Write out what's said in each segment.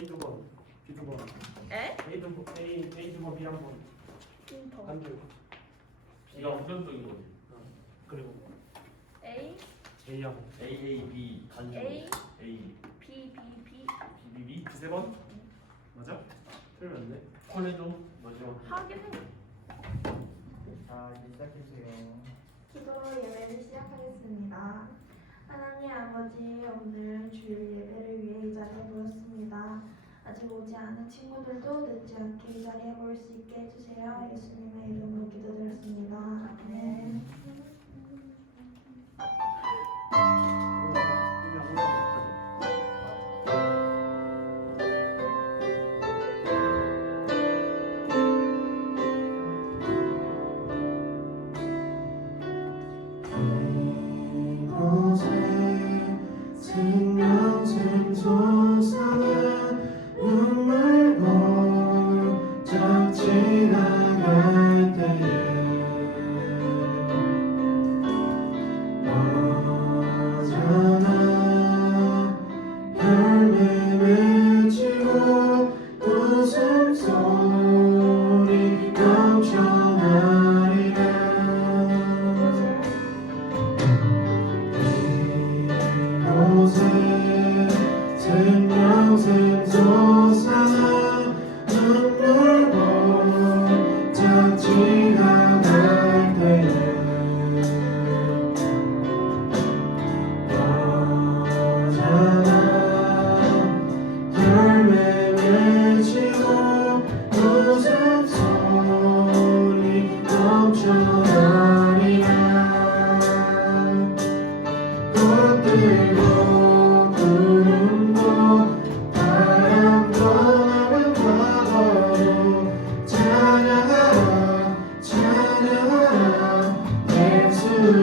A 2번, B 2번. 에? A 2번, A 2번, B 1번. 더. 간주. B가 우선적인 거지. 그리고 A A 0. A, B 간주. A A, B B B B, 세 번? 맞아? 틀리면 안 돼. 콜해줘. 마지막. 하긴 해. 자, 이제 시작해주세요. 기도로 예배를 시작하겠습니다. 하나님 아버지, 오늘 주일 예배를 위해 이 자리에 모였습니다. 아직 오지 않은 친구들도 늦지 않게 이 자리에 모일 수 있게 해주세요. 예수님의 이름으로 기도드렸습니다. 아멘. 생명샘 솟아나 눈물 번쩍 지나갈 때에 너잖아 열매 맺히고 웃음소리 넘쳐나리라 이곳에 생명샘 솟아나 눈물 번쩍 지나갈 때에 너잖아 열매 맺히고 웃음소리 넘쳐나리라 꽃들고 구름도 바람도 넓은 과거로 찬양하라 찬양하라 예수를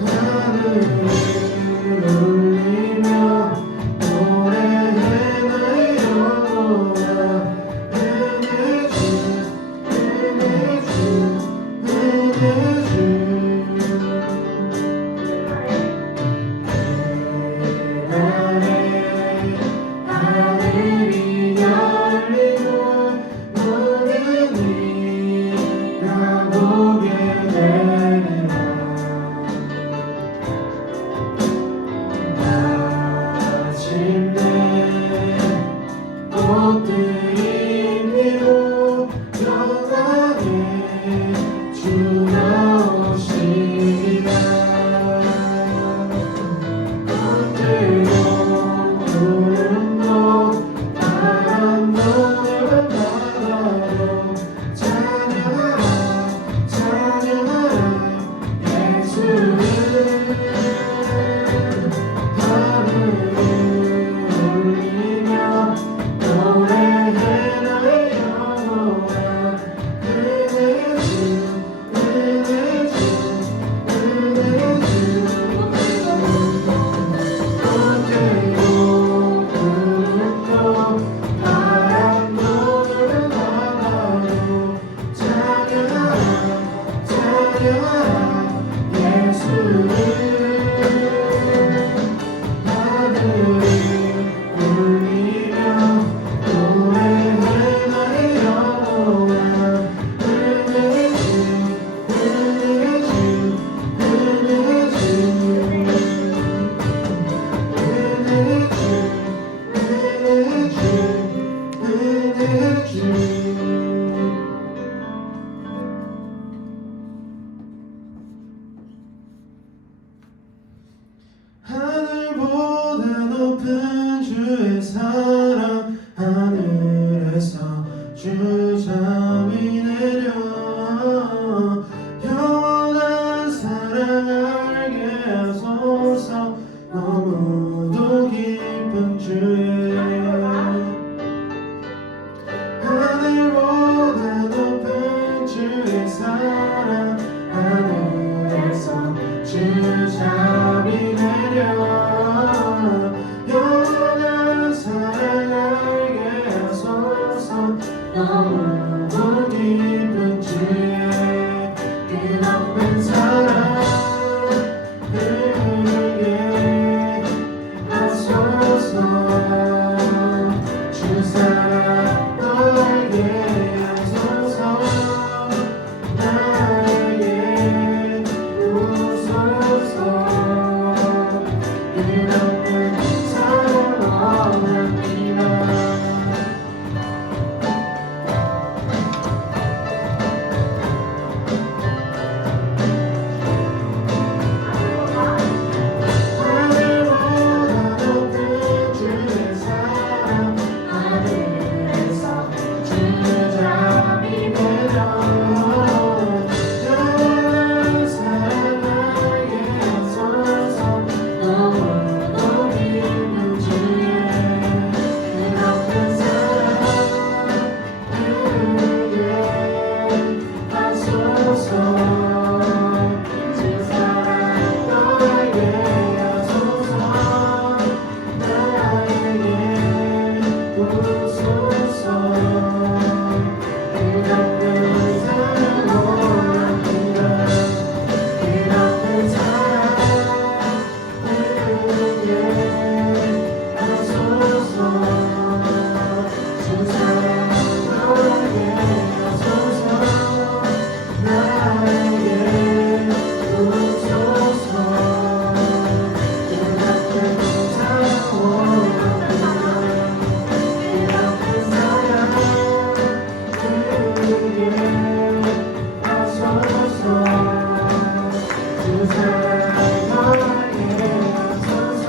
하늘을 울리며 노래해 나의 영혼아 은혜 주 은혜 주 은혜 주 하늘이 열리고 모든 이가 보게 되리라 마침내 꽃들이 피고 영광의 주가 오시리라 꽃들도 구름도 바람도 넓은 바다로 찬양하라 찬양하라 예수를 하늘을 울리며 노래해 나의 영혼아 은혜 주 은혜 주 은혜 주 꽃들도 구름도 바람도 넓은 바다로 찬양하라 찬양하라 예수를 하늘을 울리며 노래해 나의 영혼아 은혜 주 은혜 주 은혜 주 하늘보다 높은 주의 사랑 하늘에서 주 잠이 내려 영원한 사랑 알게 하소서 너무도 깊은 주의 하늘보다 높은 주의 사랑 하늘에서 주 잠이 내려 영원한 사랑 알게 하소서 너무 끝없는 사랑 원합니다. 하늘보다 높은 주의 사랑 하늘에서 주 잠이 되려 영원한 사랑 나에게 하소서 너무도 깊은 주의 끝없는 사랑 그에게 하소서 주 사랑 너에게 하소서 나에게 부소서 끝없는 사랑 원합니다. 끝없는 사랑 그에게 하소서 주 사랑 너에게 하소서 나에게 부소서 끝없는 사랑 원합니다. 끝없는 사랑 그에게 하소서 주 사랑 너에게 하소서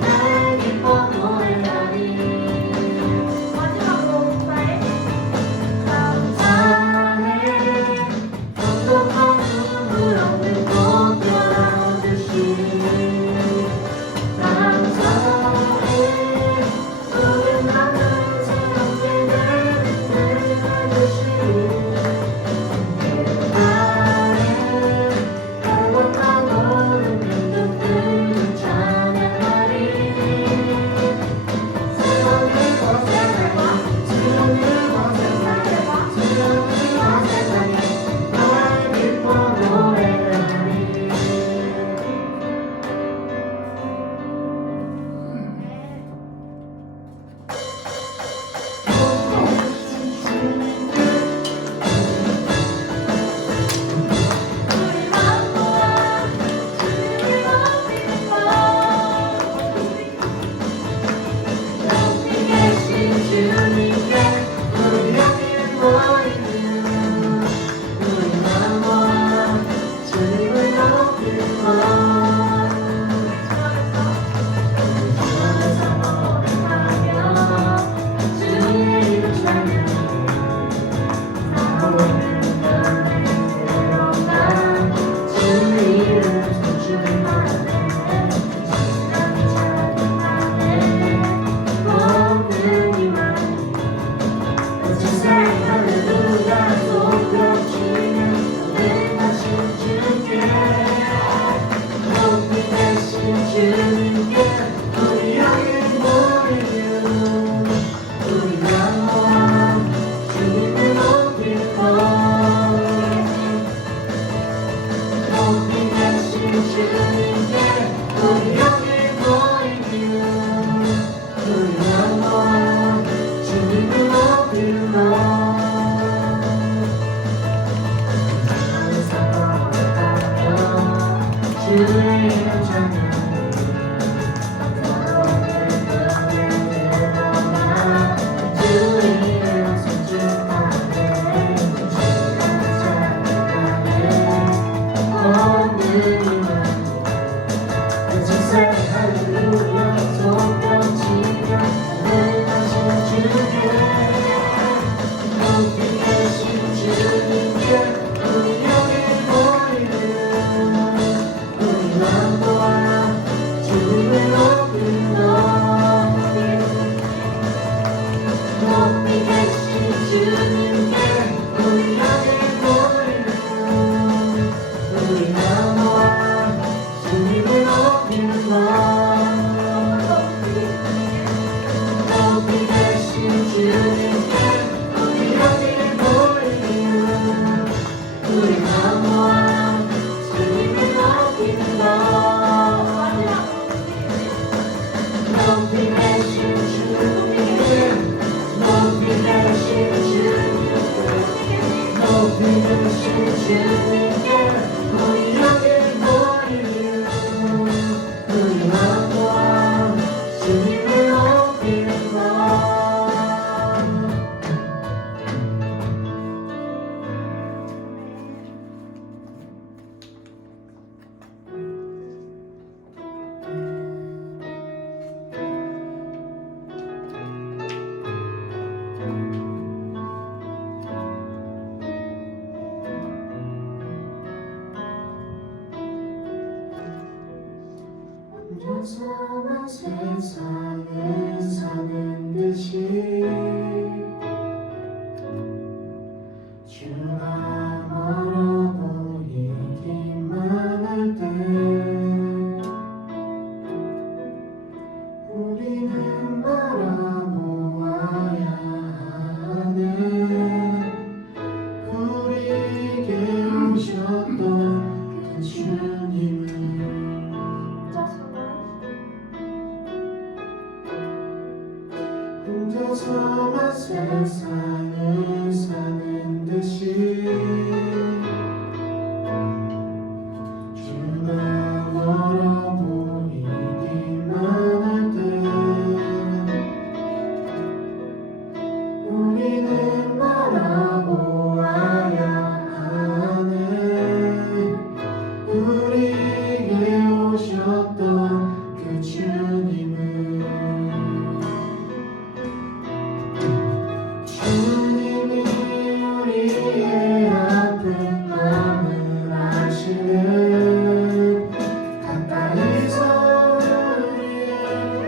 날 기뻐 노래하리 마지막으로 감사해. 감사해 행복한 눈물 없는 곳 열어주시니 감사해 우린 나는 새롭게 되는 해주시니 나의 행복하고 눈빛들 찬양하리 새로운 일과 세상에 날 기뻐 노래하리 우리 마음 모아 주님을 높이는 것 높이 계신 주님께 우리 여기는 모이는 우리 마음 모아 주님을 높이는 것 주님을 노래하며 주의 이름 찬양해 사랑하는 너를 들어가 주의 이름 소중하네 신랑이 찬양하네 모든 이만 세상에 할렐루야 소리치며 노래하신 주께 높이 계신 주님께 우리 여기 모이는 우리가 모아 주님을 높이는 것 높이 계신 주님께 우리 여기 모이는 우리가 모아 주님을 높이는 것 세상을 사랑하며 주의 이름 찬양하리 주의 이름 소중하네 모든 이만 세상에 할렐루야 소리치며 노래하신 주께 높이 계신 주님께 우리 여기 모이는 우리만 모아 주님을 높이는 것 높이 계신 주님께 우리 여기 모이는 우리만 모아 주님을 높이는 것 높이 계신 주님께 우리 여기 모이는 우리만 모아 주님을 높이는 것 높이 계신 주님께 높이 계신 주님께 높이 계신 주님께 우리 여기 모이는 우리만 모아 주님을 높이는 것 혼자서만 세상을 사는 듯이 주가 멀어 보이기만 할 때 우리는 바라보아야 하네 우리에게 오셨던 그 주님을 혼자서만 세상을 사는 듯이 주가 멀어 보이기만 할 때 우리는 바라보아야 하네 우리에게 오셨던 그 그 주님은 주님이 우리의 아픈 마음을 아시네 가까이서 우리의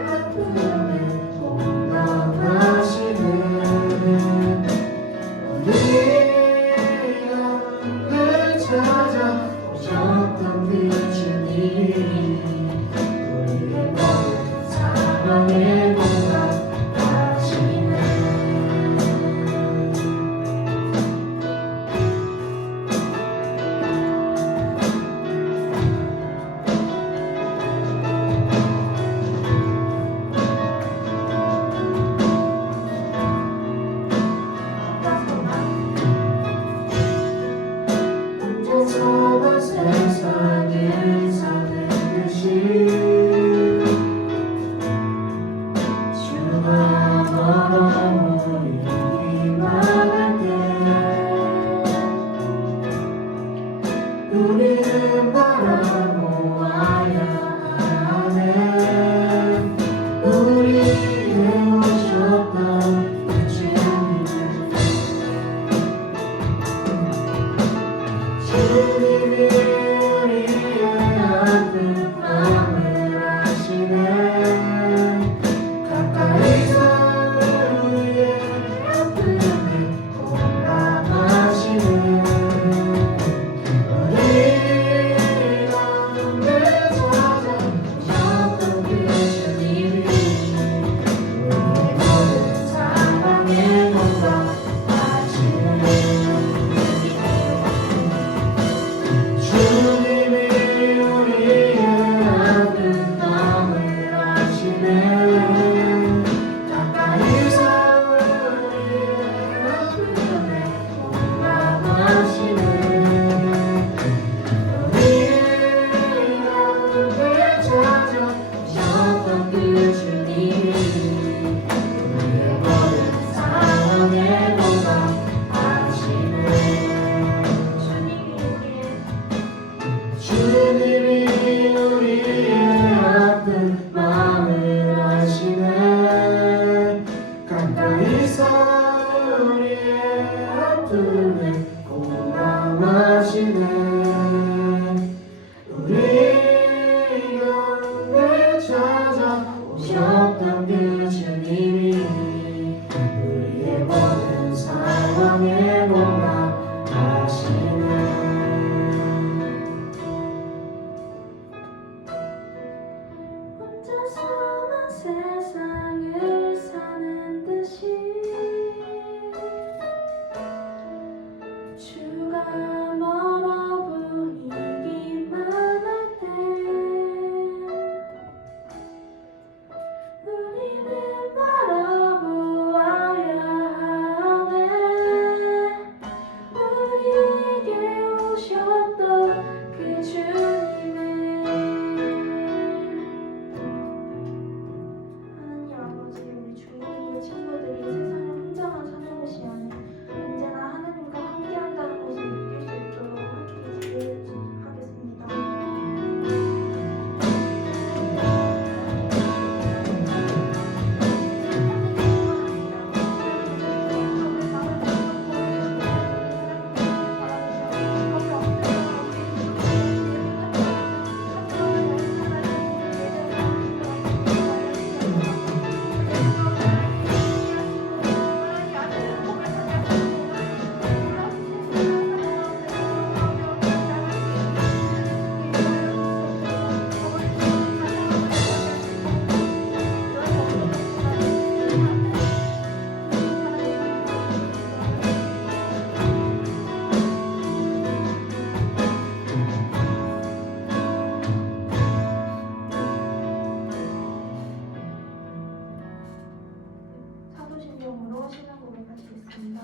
아픔을 공감하시네 우리가 늘 찾아오셨던 그 주님이 우리의 모든 상황에 공감하시네 혼자서만 세상을 사는 듯이 주가 멀어오기만 할 때 우리는 바라보아야 하네 우리에게 오셨던 그 주님을 주님이 우리의 아픈 마음을 아시네 가까이서 우리의 아픔을 공감하시네 우리가 늘 찾아오셨던 그 주님이 우리의 모든 상황에 공감하시네 주님이 우리의 아픈 마음을 아시네 가까이서 우리의 아픔에 공감하시네 우리가 늘 찾아오셨던 그 주님이 우리의 모든 상황에 공감하시네 주님이 우리의 아픈 마음을 아시네 가까이서 우리의 아픔에 공감하시네 우리가 늘 찾아오셨던 그 주님이 우리의 모든 상황에 공감하시네 혼자서만 세상을 사는 듯이 주가 멀어 보이기만 할 때 우리는 바라보아야 하네 우리에게 오셨던 그 주님을 하나님 아버지 우리 중고등부 친구들이 세상을 혼자만 사는 것이 아니라 언제나 하나님과 함께한다는 것을 느낄 수 있도록 함께 하겠습니다. 사도신경으로 신앙 고백 마치겠습니다.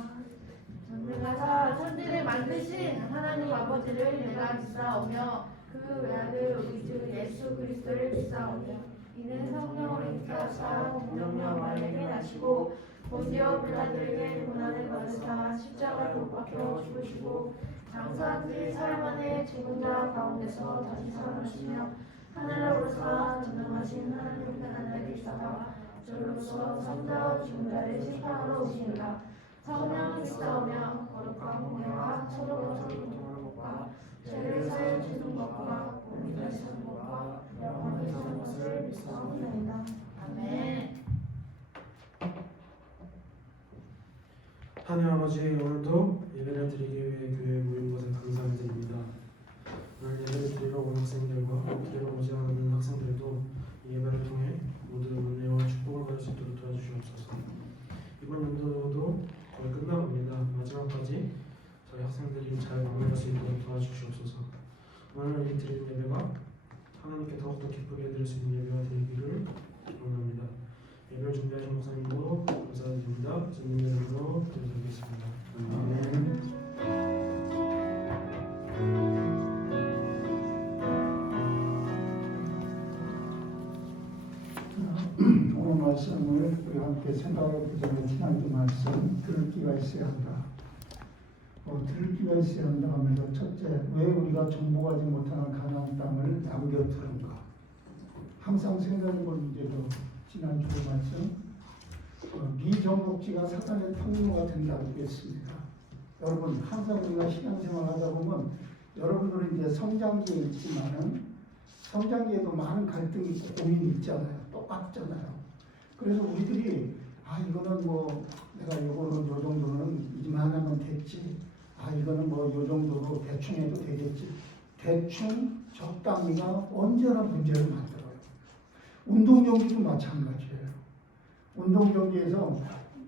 내가 천지를 만드신 하나님 아버지를 내가 믿사오며 그 외아들 우리 주 예수 그리스도를 믿사오니 이는 성령으로 인도하사 공명령 말에게 나시고 본디오 빌라들에게 고난을 받으사 십자가에 못 박혀 죽으시고 장사한 지 사흘 만에 죽은 자 가운데서 다시 살아나시며 하늘로 올라가 전능하신 오신다. 주로서 성자와 죽은 자를 심판하러 오신다. 성령이 있사오며 거룩한 공예와 서로가 교통하는 것과 죄를 사여 주는 것과 몸이 다시 사는 것과 영원히 사는 것을 믿사옵나이다. 아멘. 하나님 아버지, 오늘도 예배를 드리기 위해 교회에 모인 것에 감사드립니다. 오늘 예배를 드리러 온 학생들과 드리러 오지 않은 학생들도 이 예배를 통해 모두 은혜와 축복을 받을 수 있도록 도와주시옵소서. 이번 연도도 거의 끝나갑니다. 마지막까지 저희 학생들이 잘 마무리할 수 있도록 도와주시옵소서. 오늘 이 드리는 예배가 하나님께 더욱더 기쁘게 해드릴 수 있는 예배가 되기를 원합니다. 예배를 준비하신 목사님도 감사드립니다. 주님의 이름으로 기도드리겠습니다. 아멘. 오늘 말씀을 우리 함께 생각하기 전에 지난주 말씀 들을 기가 있어야 한다. 들을 기가 있어야 한다 하면서 첫째, 왜 우리가 정복하지 못하는 가나안 땅을 남겨두는가. 항상 생각해볼 문제도 지난주 말씀 미정복지가 사단의 통로가 된다고 했습니다. 여러분 항상 우리가 신앙생활 하다 보면 여러분들은 이제 성장기에 있지만은 성장기에도 많은 갈등이 있고 고민이 있잖아요. 똑같잖아요. 그래서 우리들이 이거는 뭐 내가 이거는 요 정도는 이만 하면 됐지. 이거는 뭐 요 정도로 대충 해도 되겠지. 대충 적당히가 언제나 문제를 만들어요. 운동 경기도 마찬가지예요. 운동 경기에서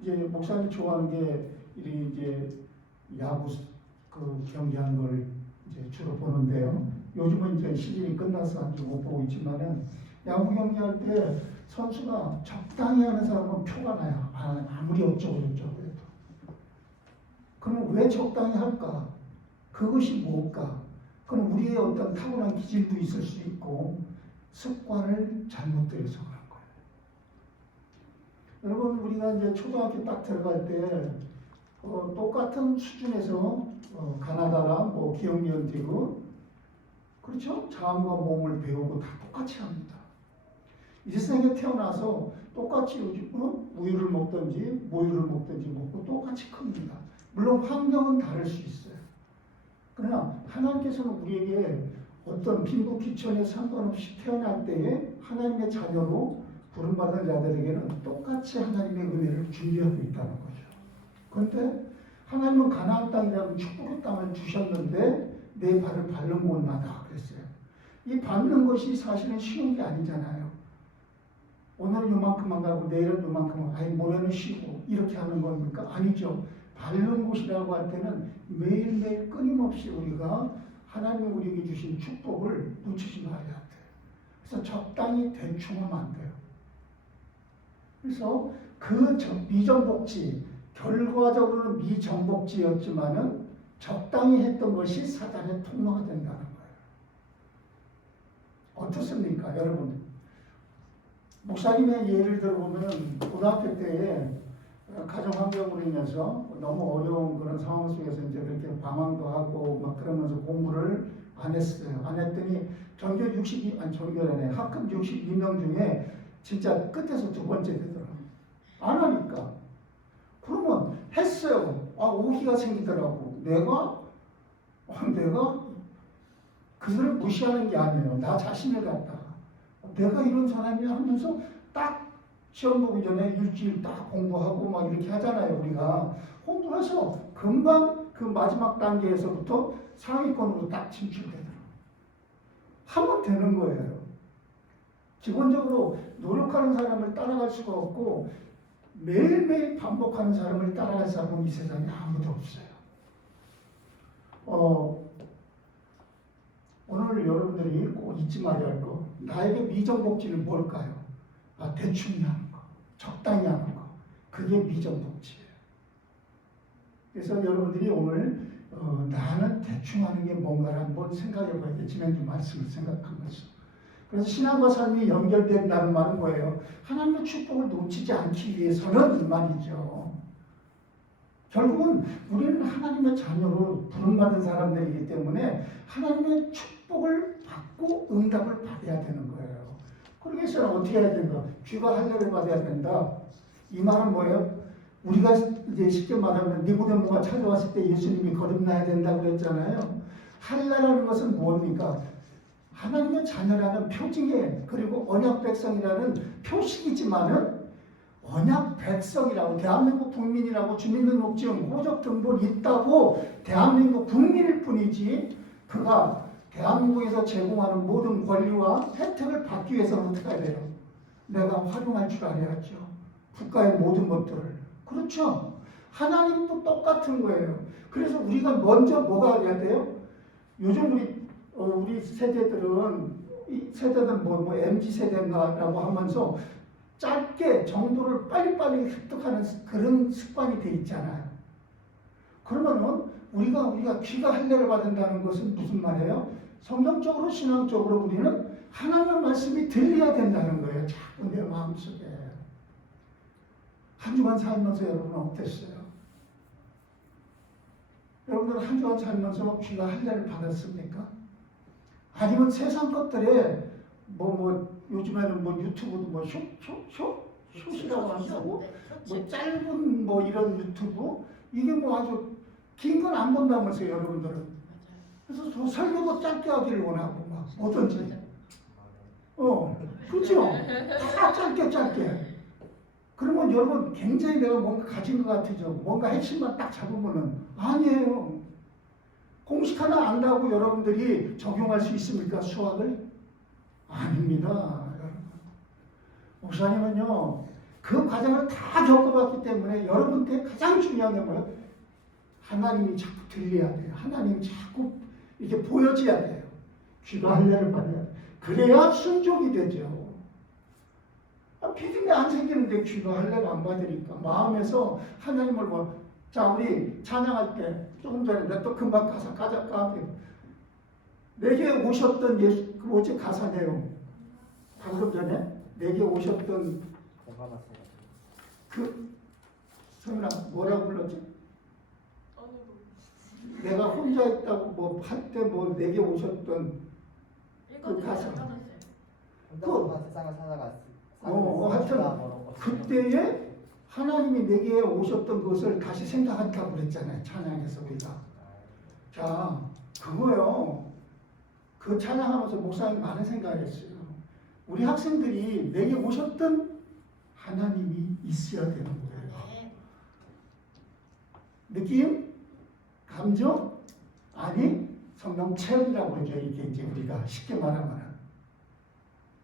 이제 목사님 좋아하는 게 이제 야구 그 경기하는 걸 이제 주로 보는데요. 요즘은 이제 시즌이 끝나서 아직 못 보고 있지만은 야구 경기할 때 선수가 적당히 하는 사람은 표가 나요. 아무리 어쩌고 저쩌고 해도. 그럼 왜 적당히 할까? 그것이 뭘까? 그럼 우리의 어떤 타고난 기질도 있을 수 있고 습관을 잘못 들여서 그런 거예요. 여러분 우리가 이제 초등학교 딱 들어갈 때 똑같은 수준에서 가나다라 뭐 기억니은 뛰고 그렇죠? 자음과 모음을 배우고 다 똑같이 합니다. 이 세상에 태어나서 똑같이 우유를 먹든지 모유를 먹든지 먹고 똑같이 큽니다. 물론 환경은 다를 수 있어요. 그러나 하나님께서는 우리에게 어떤 빈부귀천에 상관없이 태어날 때에 하나님의 자녀로 부름받은 자들에게는 똑같이 하나님의 은혜를 준비하고 있다는 거죠. 그런데 하나님은 가나안 땅이라는 축복의 땅을 주셨는데 내 발을 밟는 곳마다 그랬어요. 이 밟는 것이 사실은 쉬운 게 아니잖아요. 오늘은 요만큼만 가고 내일은 요만큼만 모레는 쉬고 이렇게 하는 겁니까? 아니죠. 밟는 곳이라고 할 때는 매일매일 끊임없이 우리가 하나님이 우리에게 주신 축복을 놓치지 말아야 돼요. 그래서 적당히 대충 하면 안 돼요. 그래서 그 미정복지, 결과적으로는 미정복지였지만은 적당히 했던 것이 사단의 통로가 된다는 거예요. 어떻습니까, 여러분? 목사님의 예를 들어보면 고등학교 때에 가정 환경으로 인해서 너무 어려운 그런 상황 속에서 이제 그렇게 방황도 하고 막 그러면서 공부를 안 했어요. 안 했더니 학급 62명 중에 진짜 끝에서 두 번째 되더라고요. 안 하니까. 그러면 했어요. 오기가 생기더라고. 내가 그들을 무시하는 게 아니에요. 나 자신을 갖다가. 내가 이런 사람이야 하면서 딱 시험 보기 전에 일주일 딱 공부하고 막 이렇게 하잖아요. 우리가 공부해서 금방 그 마지막 단계에서부터 상위권으로 딱 진출되더라고요. 하면 되는 거예요. 기본적으로 노력하는 사람을 따라갈 수가 없고 매일매일 반복하는 사람을 따라갈 사람은 이 세상에 아무도 없어요. 오늘 여러분들이 꼭 잊지 말아야 할 거. 나에게 미정복지는 뭘까요? 대충히 하는 거, 적당히 하는 거. 그게 미정복지예요. 그래서 여러분들이 오늘 나는 대충 하는 게 뭔가를 한번 생각해 봐야 돼. 지난주 말씀을 생각하면서. 그래서 신앙과 삶이 연결된다는 말은 뭐예요? 하나님의 축복을 놓치지 않기 위해서는 이 말이죠. 결국은 우리는 하나님의 자녀로 부름받은 사람들이기 때문에 하나님의 축복을 받고 응답을 받아야 되는 거예요. 그러기 위해서는 어떻게 해야 되는가? 귀가 할례를 받아야 된다. 이 말은 뭐예요? 우리가 이제 쉽게 말하면 니고데모가 찾아왔을 때 예수님이 거듭나야 된다고 그랬잖아요. 할례라는 것은 뭡니까? 하나님의 자녀라는 표징에 그리고 언약 백성이라는 표식이지만은 언약 백성이라고 대한민국 국민이라고 주민등록증, 호적 등본이 있다고 대한민국 국민일 뿐이지 그가 대한민국에서 제공하는 모든 권리와 혜택을 받기 위해서는 어떻게 해야 돼요? 내가 활용할 줄 알아야죠. 국가의 모든 것들을. 그렇죠? 하나님도 똑같은 거예요. 그래서 우리가 먼저 뭐가 해야 돼요? 요즘 우리 세대들은 이 세대는 뭐 MZ 세대인가라고 하면서 짧게 정보를 빨리빨리 습득하는 그런 습관이 돼 있잖아요. 그러면은 우리가 귀가 할례를 받는다는 것은 무슨 말이에요? 성경적으로 신앙적으로 우리는 하나님의 말씀이 들려야 된다는 거예요. 자꾸 내 마음속에. 한 주간 살면서 여러분은 어땠어요? 여러분들은 한 주간 살면서 귀가 할례를 받았습니까? 아니면 세상 것들에 요즘에는 뭐 유튜브도 뭐 숏이라고 한다고? 뭐 짧은 뭐 이런 유튜브? 이게 뭐 아주 긴 건 안 본다면서요, 여러분들은. 그래서 저 설교도 짧게 하기를 원하고 막 뭐든지. 그렇죠? 다 짧게. 그러면 여러분 굉장히 내가 뭔가 가진 것 같으죠. 뭔가 핵심만 딱 잡으면은 아니에요. 공식 하나 안다고 여러분들이 적용할 수 있습니까? 수학을? 아닙니다. 목사님은요, 그 과정을 다 겪어봤기 때문에 여러분께 가장 중요한 게 뭐예요? 하나님이 자꾸 들려야 돼요. 하나님이 자꾸 이렇게 보여져야 돼요. 귀가 할례를 받아야 돼요. 그래야 순종이 되죠. 믿음이 안 생기는데 귀가 할례를 안 받으니까 마음에서 하나님을 자, 우리 찬양할 때 조금 전에 내가 또 금방 가사 까볼게요. 내게 오셨던 예수, 그 뭐지 가사 내용. 방금 전에 내게 오셨던 성윤아 뭐라고 불렀지? 내가 혼자 있다고 뭐 할 때 뭐 내게 오셨던 그 가사. 세상을 살아갔어. 하여튼 그때에 하나님이 내게 오셨던 것을 다시 생각한다고 그랬잖아요. 찬양에서 우리가. 자, 그거요. 그 찬양하면서 목사님 많은 생각을 했어요. 우리 학생들이 내게 오셨던 하나님이 있어야 되는 거예요. 느낌? 감정? 아니, 성령 체험이라고 그러죠. 이게 이제 우리가 쉽게 말하면.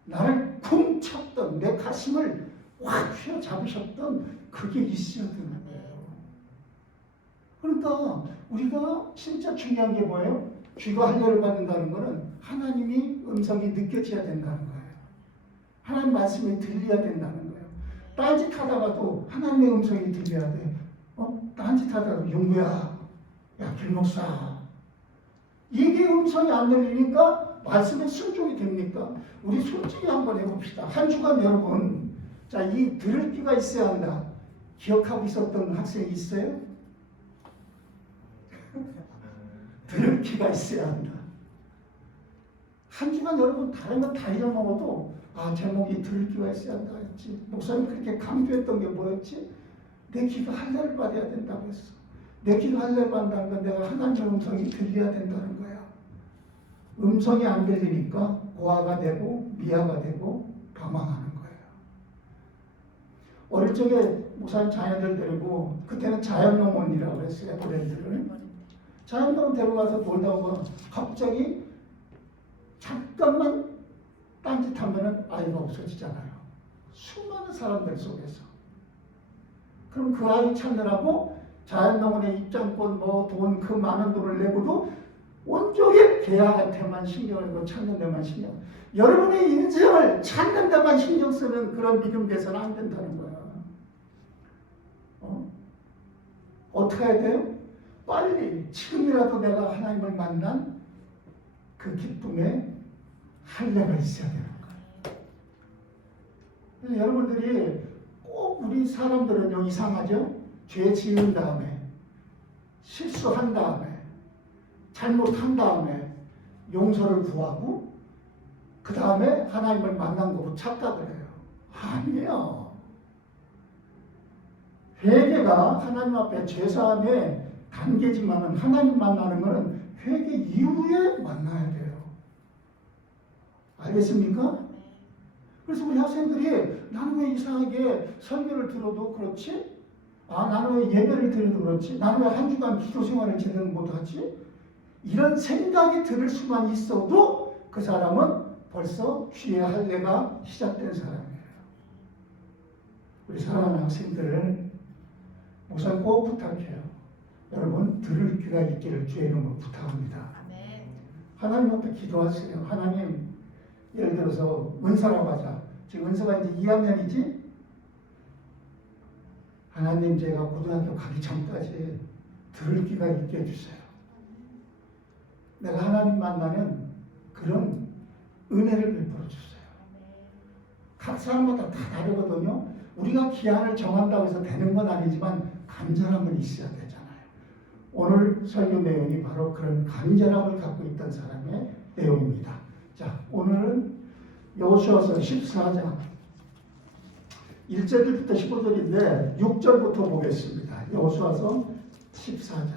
나를 쿵 쳤던 내 가슴을 확 휘어잡으셨던 그게 있어야 되는 거예요. 그러니까 우리가 진짜 중요한 게 뭐예요? 귀가 할례를 받는다는 것은 하나님이 음성이 느껴져야 된다는 거예요. 하나님 말씀이 들려야 된다는 거예요. 딴짓하다가도 하나님의 음성이 들려야 돼. 딴짓하다가도 용구야, 야 길목사, 이게 음성이 안 들리니까 말씀에 순종이 됩니까? 우리 솔직히 한번 해봅시다. 한 주간 여러분, 자, 이 들을 귀가 있어야 한다. 기억하고 있었던 학생이 있어요? 들을 귀가 있어야 한다. 한 주간 여러분 다른 건 다 잊어먹어도 제목이 들을 귀가 있어야 한다 했지. 목사님 그렇게 강조했던 게 뭐였지? 내 귀가 할례를 받아야 된다고 했어. 내 귀가 할례를 받는다는 건 내가 하나님의 음성이 들려야 된다는 거야. 음성이 안 들리니까 고아가 되고 미아가 되고 방황하는 거예요. 어릴 적에 목사님 자녀들 데리고 그때는 자연농원이라고 했어요. 브랜드를. 자연농원 데려가서 놀다 보면 갑자기 잠깐만 딴짓하면 아이가 없어지잖아요. 수많은 사람들 속에서. 그럼 그 아이 찾느라고 자연농원의 입장권 돈 그 많은 돈을 내고도 온종일 걔한테만 신경을 쓰고 찾는 데만 신경. 여러분의 인생을 찾는 데만 신경 쓰는 그런 믿음 돼서는 안 된다는 거야. 어떻게 해야 돼요? 빨리 지금이라도 내가 하나님을 만난 그 기쁨에 할례가 있어야 되는 거예요. 여러분들이 꼭 우리 사람들은요 이상하죠? 죄 지은 다음에 실수한 다음에 잘못한 다음에 용서를 구하고 그 다음에 하나님을 만난 거로 착각을 해요. 아니에요. 회개가 하나님 앞에 제사함의 단계지만은 하나님 만나는 것은 회개 이후에 만나야 돼요. 알겠습니까? 그래서 우리 학생들이 나는 왜 이상하게 설교를 들어도 그렇지? 나는 왜 예배를 드려도 그렇지? 나는 왜 한 주간 기도 생활을 제대로 못하지? 이런 생각이 들 수만 있어도 그 사람은 벌써 귀의 할례가 시작된 사람이에요. 우리 사랑하는 학생들을 우선 꼭 부탁해요. 여러분 들을 귀가 있기를 주의 이름으로 부탁합니다. 아멘. 하나님 앞에 기도하세요. 하나님, 예를 들어서 은사라고 하자. 지금 은사가 이제 2학년이지? 하나님, 제가 고등학교 가기 전까지 들을 귀가 있게 해주세요. 내가 하나님 만나면 그런 은혜를 베풀어 주세요. 각 사람마다 다 다르거든요. 우리가 기한을 정한다고 해서 되는 건 아니지만 간절함은 있어야 되잖아요. 오늘 설교 내용이 바로 그런 간절함을 갖고 있던 사람의 내용입니다. 자, 오늘은 여호수아서 14장 1절부터 15절인데 6절부터 보겠습니다. 여호수아서 14장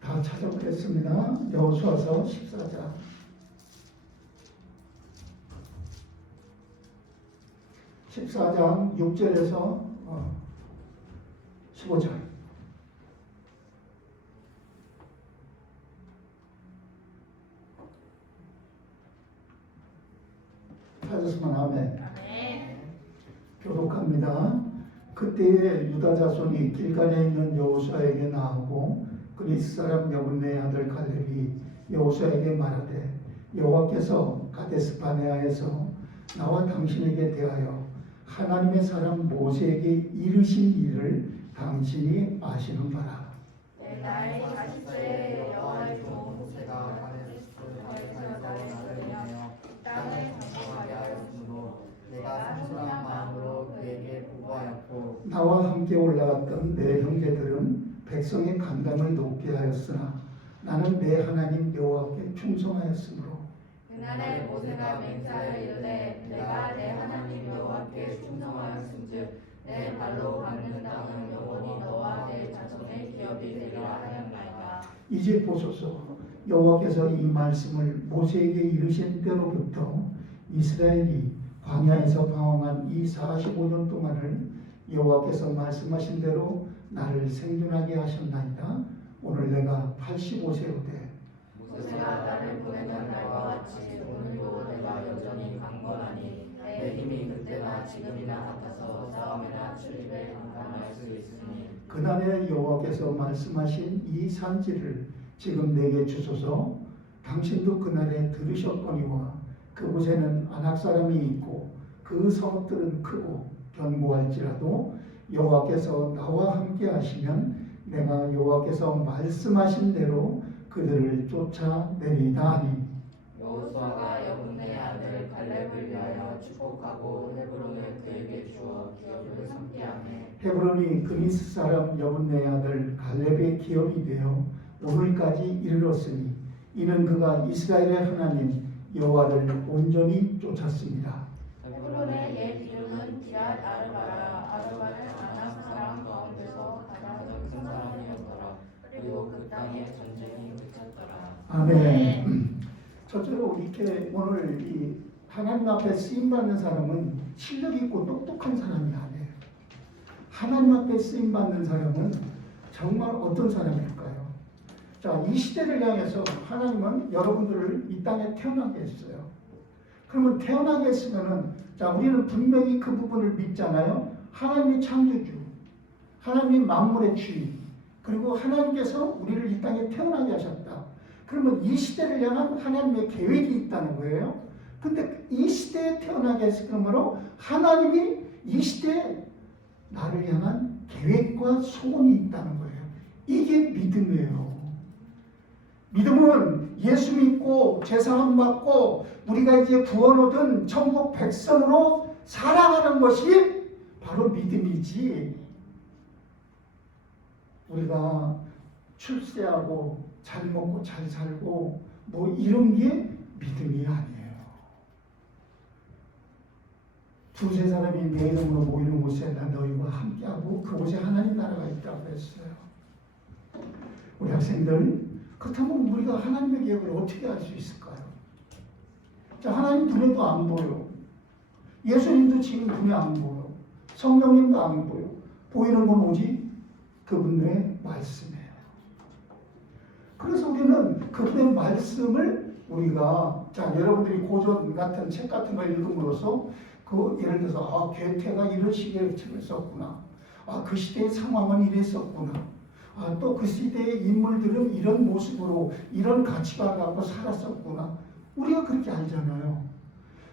다 찾아보겠습니다. 여호수아서 14장 14장 6절에서 15절. 찾았으면 아멘. 교독합니다. 그때에 유다 자손이 길갈에 있는 여호수아에게 나아오고 그리스 사람 여분네 아들 갈렙이 여호수아에게 말하되 여호와께서 가데스 바네아에서 나와 당신에게 대하여 하나님의 사람 모세에게 이르신 일을 당신이 아시는 바라. 나의 자식들의 여호와의 종 모세가 가데스바네아에서 나를 보내어 땅을 정복하게 하였으므로 내가 순수한 마음으로 그에게 보고하였고 나와 함께 올라갔던 내 형제들은 백성의 감당을 높게 하였으나 나는 내 하나님 여호와께 충성하였으므로 그날에 모세가 맹세하여 이르되 내가 내 하나님 여호와께 충성하였음즉 내 발로 밟는 땅은 영원히 너와 내 자손의 기업이 되리라 하였나이다. 이제 보소서 여호와께서 이 말씀을 모세에게 이르신 때로부터 이스라엘이 광야에서 방황한 이 45년 동안을 여호와께서 말씀하신 대로 나를 생존하게 하셨나이다. 오늘 내가 85세로되 모세가 나를 보내던 날과 같이 오늘도 내가 여전히 강건하니 내 힘이 그때나 지금이나 같아서 싸움이나 출입에 강건할 수 있으니 그날에 여호와께서 말씀하신 이 산지를 지금 내게 주소서. 당신도 그날에 들으셨거니와 그곳에는 아낙 사람이 있고 그 성읍들은 크고 견고할지라도 여호와께서 나와 함께 하시면 내가 여호와께서 말씀하신 대로 그들을 쫓아내리다 하니 여호수아가 여분네 아들 갈렙을 위하여 축복하고 헤브론을 그에게 주어 기업을 삼게 하며 헤브론이 그리스 사람 여분네 아들 갈렙의 기업이 되어 오늘까지 이르렀으니 이는 그가 이스라엘의 하나님 여호와를 온전히 쫓았습니다. 헤브론의 옛 이름은 기럇 아르바라. 아르바는 아낙 사람 가운데서 가장 큰 사람이었더라. 그리고 그 땅에 전쟁이 그쳤더라. 아멘. 저처럼 이렇게 오늘 이 하나님 앞에 쓰임 받는 사람은 실력 있고 똑똑한 사람이 아니에요. 하나님 앞에 쓰임 받는 사람은 정말 어떤 사람일까요? 자, 이 시대를 향해서 하나님은 여러분들을 이 땅에 태어나게 했어요. 그러면 태어나게 했으면은 자, 우리는 분명히 그 부분을 믿잖아요. 하나님이 창조주, 하나님이 만물의 주인, 그리고 하나님께서 우리를 이 땅에 태어나게 하셨다. 그러면 이 시대를 향한 하나님의 계획이 있다는 거예요. 근데 이 시대에 태어나게 했으므로 하나님이 이 시대에 나를 향한 계획과 소원이 있다는 거예요. 이게 믿음이에요. 믿음은 예수 믿고 제사함 받고 우리가 이제 구원 얻은 천국 백성으로 살아가는 것이 바로 믿음이지. 우리가 출세하고 잘 먹고 잘 살고 뭐 이런 게 믿음이 아니에요. 두세 사람이 내 이름으로 모이는 곳에 나 너희와 함께하고 그곳에 하나님 나라가 있다고 했어요. 우리 학생들, 그렇다면 우리가 하나님의 계획을 어떻게 알 수 있을까요? 자, 하나님 눈에도 안 보여. 예수님도 지금 눈에 안 보여. 성령님도 안 보여. 보이는 건 오직 그분의 말씀이에요. 그래서 우리는 그분의 말씀을 우리가, 자, 여러분들이 고전 같은 책 같은 걸 읽음으로써 그 예를 들어서 괴테가 이런 시기에 책을 썼구나. 그 시대의 상황은 이랬었구나. 또 그 시대의 인물들은 이런 모습으로 이런 가치관을 갖고 살았었구나. 우리가 그렇게 알잖아요.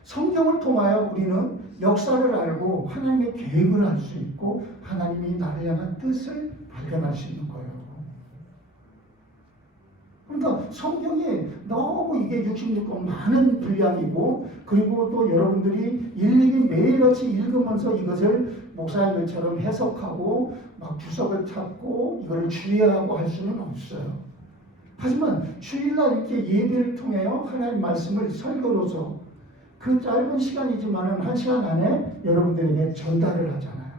성경을 통하여 우리는 역사를 알고 하나님의 계획을 알 수 있고 하나님이 나를 향한 뜻을 발견할 수 있는 거예요. 그러니까 성경이 너무 이게 66권 많은 분량이고, 그리고 또 여러분들이 일일이 매일같이 읽으면서 이것을 목사님들처럼 해석하고 막 주석을 찾고 이걸 주의하고 할 수는 없어요. 하지만 주일날 이렇게 예배를 통해요 하나님 말씀을 설교로서 그 짧은 시간이지만 1시간 안에 여러분들에게 전달을 하잖아요.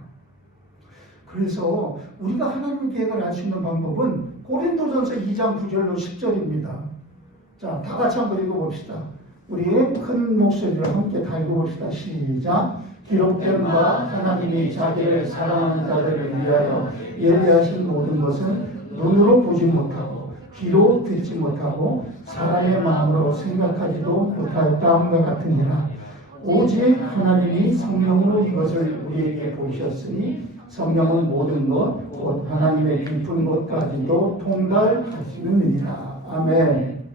그래서 우리가 하나님의 계획을 알 수 있는 방법은 고린도전서 2장 9절로 10절입니다. 자, 다 같이 한번 읽어봅시다. 우리 큰 목소리로 함께 다 읽어봅시다. 시작. 기록된 바 하나님이 자기를 사랑하는 자들을 위하여 예비하신 모든 것은 눈으로 보지 못하고 귀로 듣지 못하고 사람의 마음으로 생각하지도 못하였다함과 같으니라. 오직 하나님이 성령으로 이것을 우리에게 보이셨으니 성령은 모든 것, 곧 하나님의 깊은 것까지도 통달하시느니라. 아멘.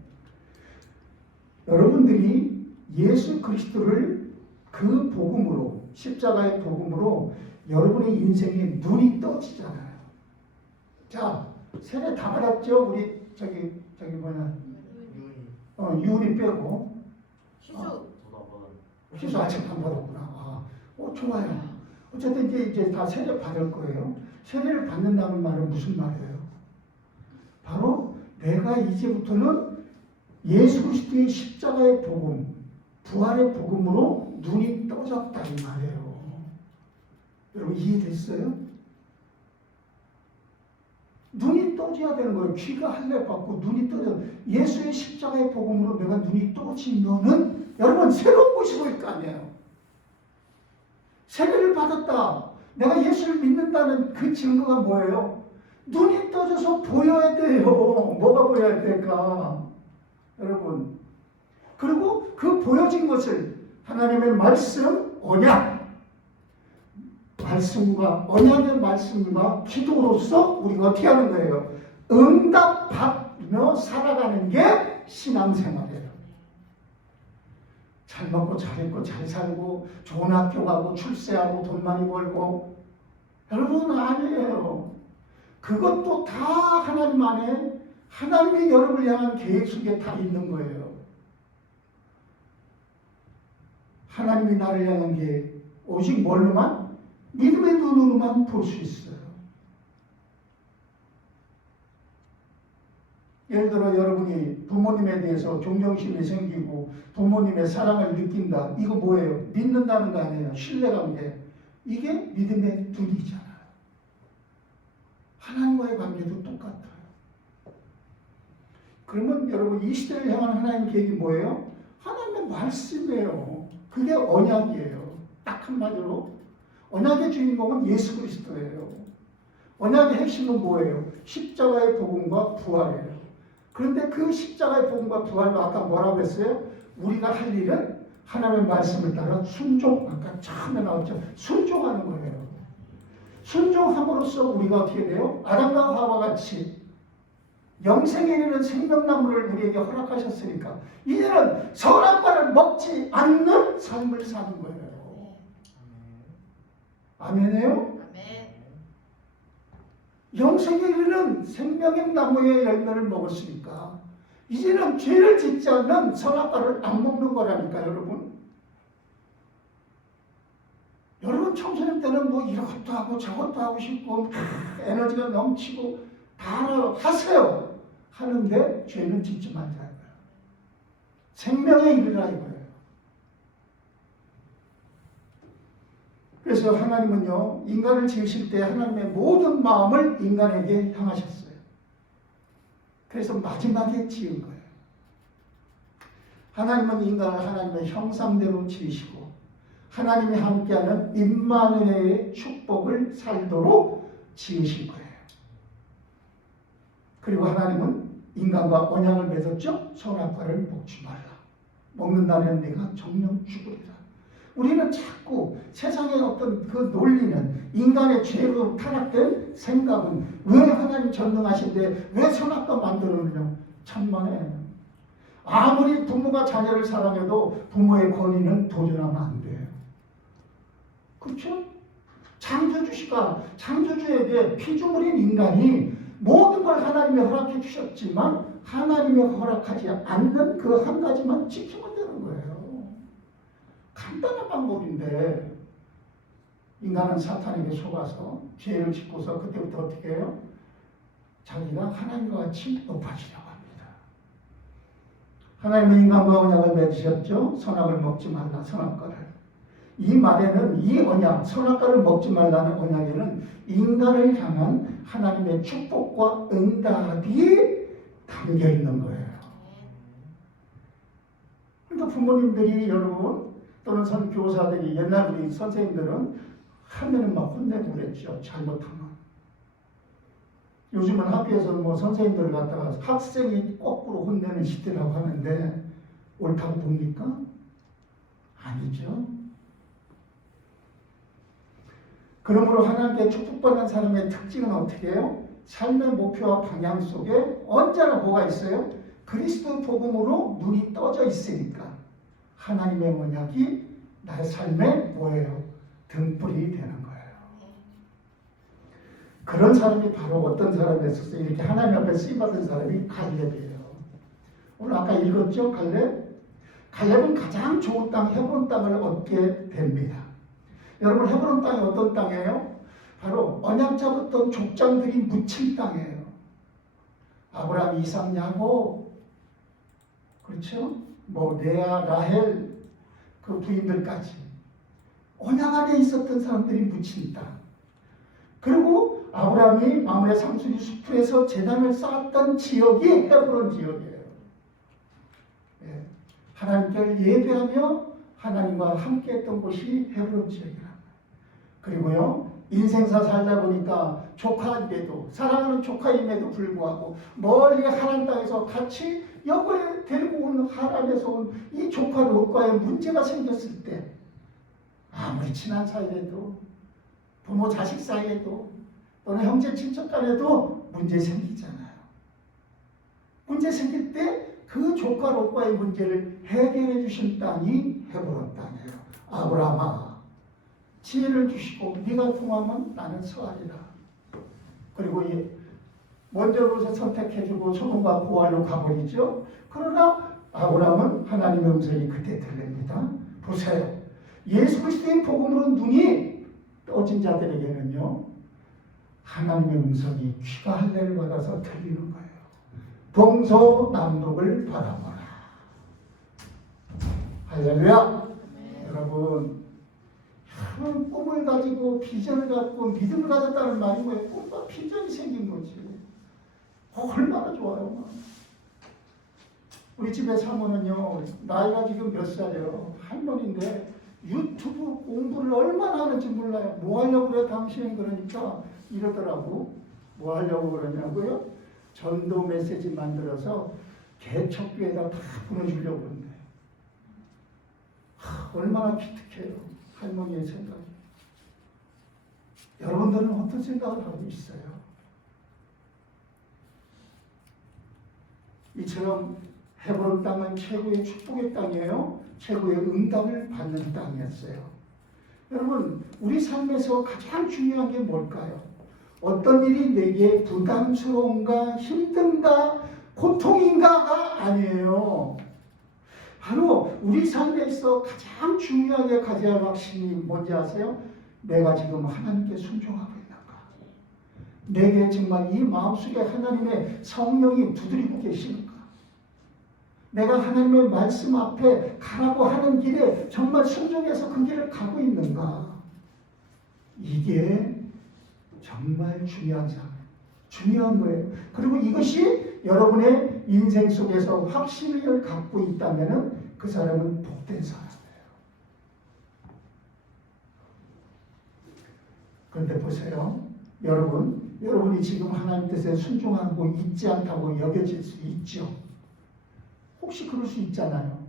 여러분들이 예수 그리스도를 그 복음으로, 십자가의 복음으로 여러분의 인생에 눈이 떠지잖아요. 자, 세례 다 받았죠? 우리 저기 뭐냐, 유은이 빼고. 희수 아직 안 받았구나. 좋아요. 어쨌든 이제 다 세례 받을 거예요. 세례를 받는다는 말은 무슨 말이에요? 바로 내가 이제부터는 예수 그리스도의 십자가의 복음, 부활의 복음으로 눈이 떠졌다 이 말이에요. 여러분 이해됐어요? 눈이 떠져야 되는 거예요. 귀가 할례 받고 눈이 떠져. 예수의 십자가의 복음으로 내가 눈이 떠지면은 여러분 새로운 곳이 보일 거 아니에요. 세례를 받았다. 내가 예수를 믿는다는 그 증거가 뭐예요? 눈이 떠져서 보여야 돼요. 뭐가 보여야 될까? 여러분. 그리고 그 보여진 것을 하나님의 말씀, 언약, 말씀과 언약의 말씀과 기도로서 우리가 어떻게 하는 거예요? 응답받으며 살아가는 게 신앙생활이에요. 잘 먹고 잘 입고 잘 살고 좋은 학교 가고 출세하고 돈 많이 벌고, 여러분 아니에요. 그것도 다 하나님 안에 하나님이 여러분을 향한 계획 속에 다 있는 거예요. 하나님이 나를 향한 계획 오직 뭘로만? 믿음의 눈으로만 볼 수 있어요. 예를 들어 여러분이 부모님에 대해서 존경심이 생기고 부모님의 사랑을 느낀다. 이거 뭐예요? 믿는다는 거 아니에요. 신뢰관계. 이게 믿음의 눈이잖아요. 하나님과의 관계도 똑같아요. 그러면 여러분 이 시대를 향한 하나님의 계획이 뭐예요? 하나님의 말씀이에요. 그게 언약이에요. 딱 한마디로 언약의 주인공은 예수 그리스도예요. 언약의 핵심은 뭐예요? 십자가의 복음과 부활이에요. 그런데 그 십자가의 복음과 부활로 아까 뭐라고 했어요? 우리가 할 일은 하나님의 말씀을 따라 순종, 아까 처음에 나왔죠. 순종하는 거예요. 순종함으로써 우리가 어떻게 돼요? 아담과 하와와 같이 영생에 이르는 생명나무를 우리에게 허락하셨으니까 이제는 선악과를 먹지 않는 삶을 사는 거예요. 아멘이에요? 아멘. 영생에 이르는 생명의 나무의 열매를 먹었으니까 이제는 죄를 짓지 않는 선악과를 안 먹는 거라니까 여러분. 여러분 청소년 때는 뭐 이것도 하고 저것도 하고 싶고 에너지가 넘치고 다 하세요. 하는데 죄는 짓지 말자는 거예요. 생명에 이르라 이거예요. 그래서 하나님은요, 인간을 지으실 때 하나님의 모든 마음을 인간에게 향하셨어요. 그래서 마지막에 지은 거예요. 하나님은 인간을 하나님의 형상대로 지으시고 하나님이 함께하는 임마누엘의 축복을 살도록 지으신 거예요. 그리고 하나님은 인간과 언약을 맺었죠. 선악과를 먹지 말라. 먹는 날에는 내가 정령 죽으리라. 우리는 자꾸 세상의 어떤 그 논리는, 인간의 죄로 타락된 생각은 왜 하나님 전능하신데 왜 선악과 만들었느냐. 천만에. 아무리 부모가 자녀를 사랑해도 부모의 권위는 도전하면 안 돼요. 그렇죠? 창조주시가 창조주에게 피조물인 인간이 모든 걸 하나님이 허락해 주셨지만 하나님이 허락하지 않는 그 한 가지만 지키면 되는 거예요. 간단한 방법인데 인간은 사탄에게 속아서 죄를 짓고서 그때부터 어떻게 해요? 자기가 하나님과 같이 높아지려고 합니다. 하나님은 인간과 언약을 맺으셨죠. 선악을 먹지 말라, 선악과를. 이 말에는 이 언약, 선악과를 먹지 말라는 언약에는 인간을 향한 하나님의 축복과 응답이 담겨 있는 거예요. 그러니까 부모님들이 여러분 또는 교사들이 옛날 우리 선생님들은 하면은 막 혼내고 그랬죠. 잘못하면. 요즘은 학교에서 뭐 선생님들 갖다가 학생이 거꾸로 혼내는 시대라고 하는데 옳다고 봅니까? 아니죠. 그러므로 하나님께 축복받는 사람의 특징은 어떻게 해요? 삶의 목표와 방향 속에 언제나 뭐가 있어요? 그리스도 복음으로 눈이 떠져 있으니까 하나님의 언약이 나의 삶에 뭐예요? 등불이 되는 거예요. 그런 사람이 바로 어떤 사람이었어요? 이렇게 하나님 앞에 쓰임받은 사람이 갈렙이에요. 오늘 아까 읽었죠? 갈렙? 갈렙은 가장 좋은 땅, 헤브론 땅을 얻게 됩니다. 여러분, 헤브론 땅이 어떤 땅이에요? 바로 언약 잡았던 족장들이 묻힌 땅이에요. 아브라함, 이삭, 야곱, 그렇죠? 뭐 레아, 라헬, 그 부인들까지 언약 안에 있었던 사람들이 묻힌 땅. 그리고 아브라함이 마므레 상수리 숲에서 제단을 쌓았던 지역이 헤브론 지역이에요. 예. 하나님께 예배하며 하나님과 함께했던 곳이 헤브론 지역이라. 그리고요, 인생사 살다 보니까 조카임에도, 사랑하는 조카임에도 불구하고 멀리 하나님 땅에서 같이 여기에 데리고 온 하나님에서 온 이 조카 롯과의 문제가 생겼을 때 아무리 친한 사이에도 부모 자식 사이에도 또는 형제 친척 간에도 문제 생기잖아요. 문제 생길 때 그 조카 롯과의 문제를 해결해 주신 땅이 헤브론 땅이에요. 아브라함아, 지혜를 주시고 네가 통하면 나는 서하리라. 그리고 먼저 롯을 선택해주고 소돔과 고아로 가버리죠. 그러나 아브라함은 하나님의 음성이 그때 들립니다. 보세요. 예수 그리스도의 복음으로 눈이 떠진 자들에게는요, 하나님의 음성이 귀가 할례를 받아서 들리는 거예요. 동서남북을 바라보라. 할렐루야. 여러분, 꿈을 가지고 비전을 갖고 믿음을 가졌다는 말이 뭐예요? 꿈과 비전이 생긴 거지. 얼마나 좋아요. 우리 집에 사모는요, 나이가 지금 몇 살이에요? 할머니인데 유튜브 공부를 얼마나 하는지 몰라요. 뭐 하려고 그래 당신은? 그러니까 이러더라고. 뭐 하려고 그러냐고요? 전도 메시지 만들어서 개척교회에다 다 보내주려고 그러는데 얼마나 기특해요. 할머니의 생각이. 여러분들은 어떤 생각을 하고 있어요? 이처럼 헤브론 땅은 최고의 축복의 땅이에요. 최고의 응답을 받는 땅이었어요. 여러분, 우리 삶에서 가장 중요한 게 뭘까요? 어떤 일이 내게 부담스러운가, 힘든가, 고통인가가 아니에요. 바로 우리 삶에 있어 가장 중요하게 가져야 할 확신이 뭔지 아세요? 내가 지금 하나님께 순종하고 있는가? 내게 정말 이 마음속에 하나님의 성령이 두드리고 계시는가? 내가 하나님의 말씀 앞에 가라고 하는 길에 정말 순종해서 그 길을 가고 있는가? 이게 정말 중요한 거예요. 그리고 이것이 여러분의 인생 속에서 확신을 갖고 있다면 그 사람은 복된 사람이에요. 그런데 보세요. 여러분이 지금 하나님 뜻에 순종하고 있지 않다고 여겨질 수 있죠. 혹시 그럴 수 있잖아요.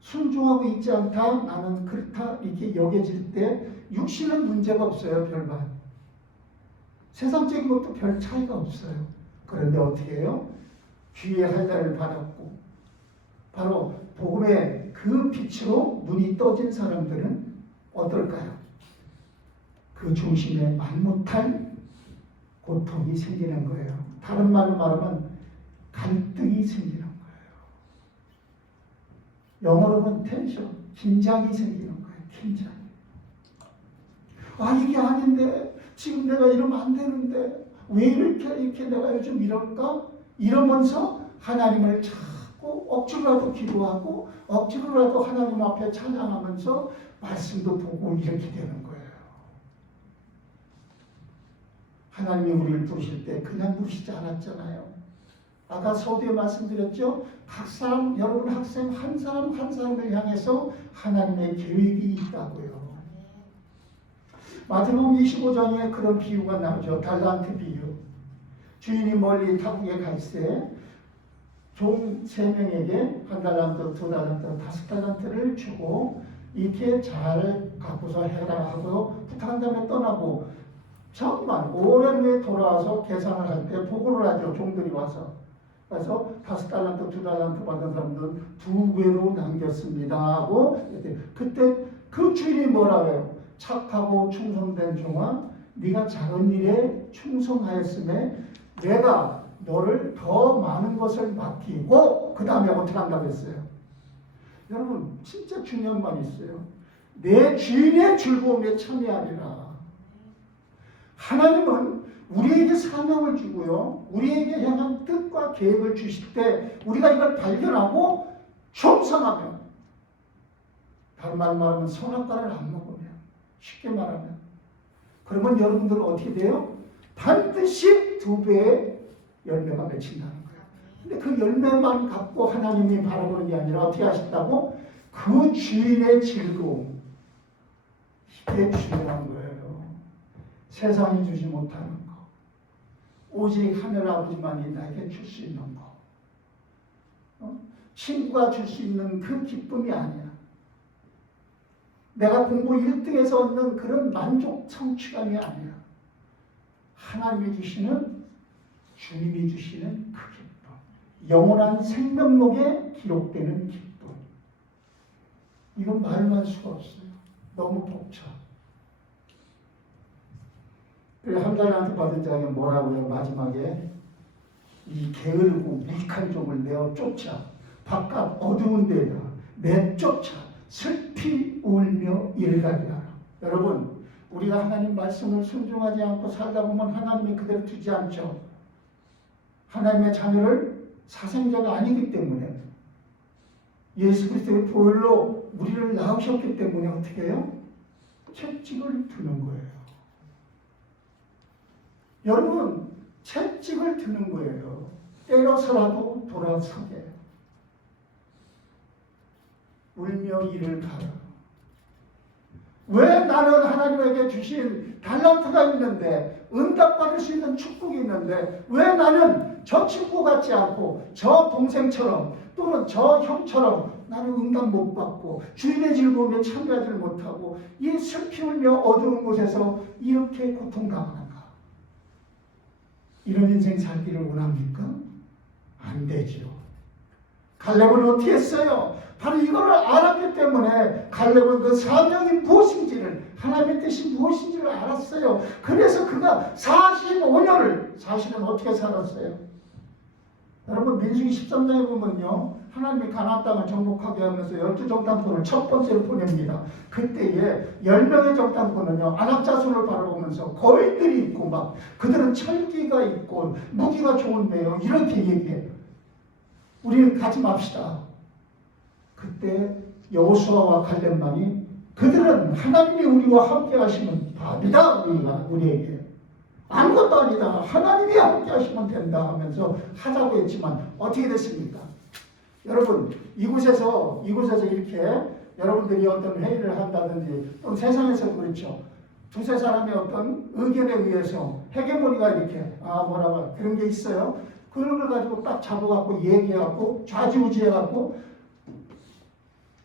순종하고 있지 않다, 나는 그렇다 이렇게 여겨질 때 육신은 문제가 없어요. 별반. 세상적인 것도 별 차이가 없어요. 그런데 어떻게 해요? 귀의 할례를 받았고 바로 복음의 그 빛으로 눈이 떠진 사람들은 어떨까요? 그 중심에 말 못할 고통이 생기는 거예요. 다른 말로 말하면 갈등이 생기는 거예요. 영어로는 텐션, 긴장이 생기는 거예요. 긴장. 아, 이게 아닌데 지금 내가 이러면 안 되는데 왜 이렇게 내가 요즘 이럴까? 이러면서 하나님을 자꾸 억지로라도 기도하고 억지로라도 하나님 앞에 찬양하면서 말씀도 보고 이렇게 되는 거예요. 하나님이 우리를 부르실 때 그냥 부르시지 않았잖아요. 아까 서두에 말씀드렸죠. 각 사람, 여러분 학생 한 사람 한 사람을 향해서 하나님의 계획이 있다고요. 마태복음 25장에 그런 비유가 나오죠. 달란트 비유. 주인이 멀리 타국에 갈새 종 3명에게 1달란트, 2달란트, 5달란트를 주고 이렇게 잘 갖고서 해라 하고 부탁한 다음에 떠나고 정말 오랜 후에 돌아와서 계산을 할 때 보고를 하죠. 종들이 와서. 그래서 5달란트, 2달란트 받은 사람들은 2배로 남겼습니다 하고 그때 그 주인이 뭐라고 해요? 착하고 충성된 종아, 네가 작은 일에 충성하였음에 내가 너를 더 많은 것을 맡기고 그 다음에 어떻게 한다고 했어요? 여러분 진짜 중요한 말이 있어요. 내 주인의 즐거움에 참여하리라. 하나님은 우리에게 사명을 주고요. 우리에게 향한 뜻과 계획을 주실 때 우리가 이걸 발견하고 충성하면, 다른 말로 말하면 선악과를 안 먹으면, 쉽게 말하면, 그러면 여러분들은 어떻게 돼요? 반드시 2배의 열매가 맺힌다는 거예요. 근데 그 열매만 갖고 하나님이 바라보는 게 아니라 어떻게 하신다고? 그 주인의 즐거움. 이게 중요한 거예요. 세상이 주지 못하는 거. 오직 하늘 아버지만이 나에게 줄 수 있는 거. 친구가 줄 수 있는 그 기쁨이 아니야. 내가 공부 1등에서 얻는 그런 만족 성취감이 아니야. 하나님이 주시는, 주님이 주시는 그 기쁨. 영원한 생명록에 기록되는 기쁨. 이건 말로 할 수가 없어요. 너무 벅차. 그래서 1달란트 받은 자에게 뭐라고 해요? 마지막에 이 게으르고 무익한 종을 내어 쫓아 바깥 어두운 데다 내쫓아 슬피 울며 일가리라. 여러분, 우리가 하나님 말씀을 순종하지 않고 살다 보면 하나님이 그대로 두지 않죠. 하나님의 자녀를 사생자가 아니기 때문에, 예수 그리스도의 보혈로 우리를 낳으셨기 때문에 어떻게 해요? 채찍을 드는 거예요. 여러분, 채찍을 드는 거예요. 때려서라도 돌아서게. 울며 이를 가라. 왜 나는 하나님에게 주신 달란트가 있는데, 응답받을 수 있는 축복이 있는데, 왜 나는 저 친구 같지 않고 저 동생처럼 또는 저 형처럼 나는 응답 못 받고 주인의 즐거움에 참여하지 못하고 이 슬피 울며 어두운 곳에서 이렇게 고통당하는가? 이런 인생 살기를 원합니까? 안 되죠. 갈렙은 어떻게 했어요? 바로 이거를 알았기 때문에 갈렙은 그 사명이 무엇인지를, 하나님의 뜻이 무엇인지를 알았어요. 그래서 그가 45년을 사실은 어떻게 살았어요? 여러분, 민수기 13장에 보면요, 하나님이 가나안 땅을 정복하게 하면서 12정탐꾼을 첫 번째로 보냅니다. 그때에 10명의 정탐꾼은요, 안악자손을 바라보면서 거인들이 있고 막 그들은 철기가 있고 무기가 좋은데요, 이렇게 얘기해요. 우리는 가지 맙시다. 그때 여호수아와 칼렙만이 그들은 하나님이 우리와 함께 하시면 답이다. 우리에게 아무것도 아니다. 하나님이 함께 하시면 된다 하면서 하자고 했지만 어떻게 됐습니까? 여러분 이곳에서 이렇게 여러분들이 어떤 회의를 한다든지 또 세상에서 그렇죠. 두세 사람의 어떤 의견에 의해서 헤게모니가 이렇게 뭐라고 그런 게 있어요. 그런 걸 가지고 딱 잡아갖고 얘기해갖고 좌지우지해갖고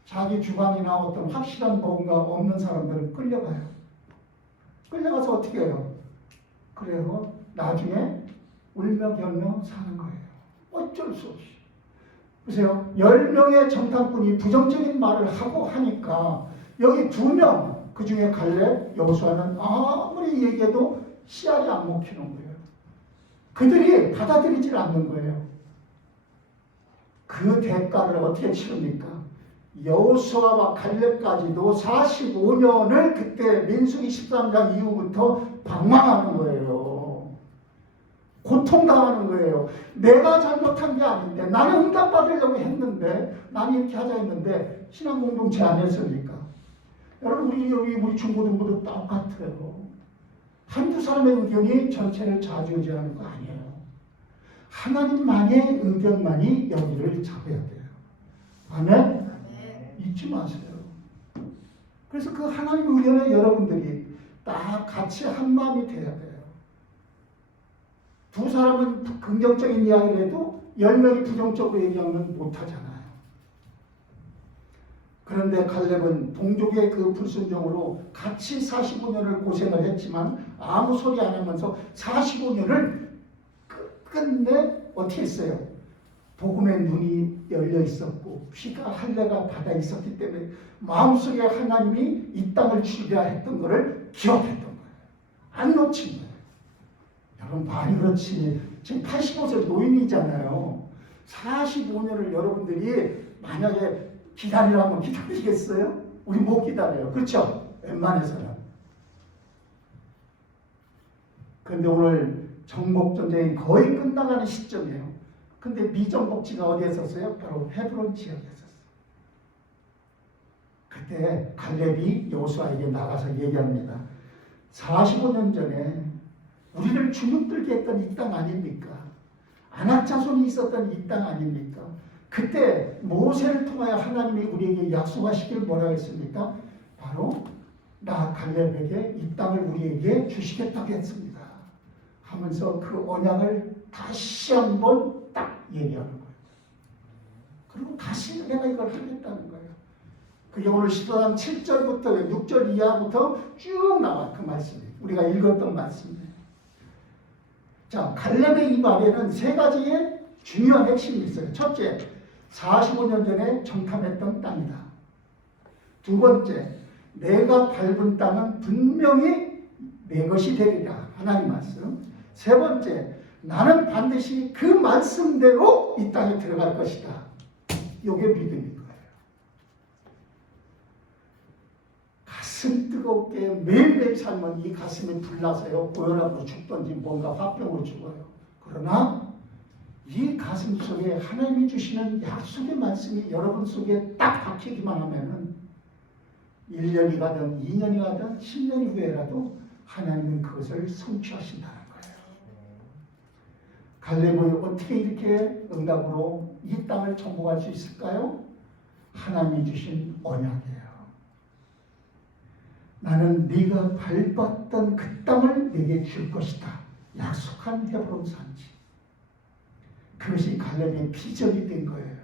자기 주관이나 어떤 확실한 뭔가 없는 사람들은 끌려가요. 끌려가서 어떻게 해요? 그래요. 나중에 울며결며 사는 거예요. 어쩔 수 없이. 보세요. 10명의 정탐꾼이 부정적인 말을 하고 하니까 여기 2명, 그 중에 갈렙, 여호수아는 아무리 얘기해도 씨알이 안 먹히는 거예요. 그들이 받아들이질 않는 거예요. 그 대가를 어떻게 치릅니까? 여호수아와 갈렙까지도 45년을 그때 민수기 13장 이후부터 방황하는 거예요. 고통당하는 거예요. 내가 잘못한 게 아닌데 나는 응답받으려고 했는데 나는 이렇게 하자 했는데 신앙 공동체 안 했습니까? 여러분 우리 중고등부도 똑같아요. 한두 사람의 의견이 전체를 좌지우지하는 거 아니에요. 하나님만의 의견만이 여기를 잡아야 돼요. 아멘? 잊지 마세요. 그래서 그 하나님 의견에 여러분들이 딱 같이 한 마음이 돼야 돼요. 두 사람은 긍정적인 이야기를 해도 10명이 부정적으로 얘기하면 못하잖아요. 그런데 갈렙은 동족의 그 불순종으로 같이 45년을 고생을 했지만 아무 소리 안 하면서 45년을 끝내 어떻게 했어요? 복음의 눈이 열려 있었고 귀가 할례가 받아 있었기 때문에 마음속에 하나님이 이 땅을 주리라 했던 것을 기억했던 거예요. 안 놓친 거예요. 여러분 많이 그렇지. 지금 85세 노인이잖아요. 45년을 여러분들이 만약에 기다리라면 기다리겠어요? 우리 못 기다려요. 그렇죠? 웬만해서는. 그런데 오늘 정복전쟁이 거의 끝나가는 시점이에요. 근데 미정복지가 어디에 있었어요? 바로 헤브론 지역에 있었어요. 그때 갈렙이 여호수아에게 나가서 얘기합니다. 45년 전에 우리를 주눅들게 했던 이 땅 아닙니까? 아낙 자손이 있었던 이 땅 아닙니까? 그때 모세를 통하여 하나님이 우리에게 약속하시길 뭐라고 했습니까? 바로 나 갈렙에게 이 땅을 우리에게 주시겠다고 했습니다. 하면서 그 언약을 다시 한번 딱 얘기하는 거예요. 그리고 다시 내가 이걸 하겠다는 거예요. 그게 오늘 시도상 7절부터 6절 이하부터 쭉 나와 그 말씀이 우리가 읽었던 말씀이에요. 자, 갈렙의 이 말에는 3가지의 중요한 핵심이 있어요. 첫째, 45년 전에 정탐했던 땅이다. 2번째, 내가 밟은 땅은 분명히 내 것이 되리라. 하나님 말씀. 3번째, 나는 반드시 그 말씀대로 이 땅에 들어갈 것이다. 이게 믿음인 거예요. 가슴 뜨겁게 매일매일 살면 이 가슴이 불나서요. 고혈압으로 죽든지 뭔가 화병으로 죽어요. 그러나 이 가슴 속에 하나님이 주시는 약속의 말씀이 여러분 속에 딱 박히기만 하면은 1년이 가든 2년이 가든 10년 후에라도 하나님은 그것을 성취하신다는 거예요. 갈렙이 어떻게 이렇게 응답으로 이 땅을 정복할 수 있을까요? 하나님이 주신 언약이에요. 나는 네가 밟았던 그 땅을 내게 줄 것이다. 약속한 헤브론 산지. 그것이 갈렙의 비전이 된 거예요.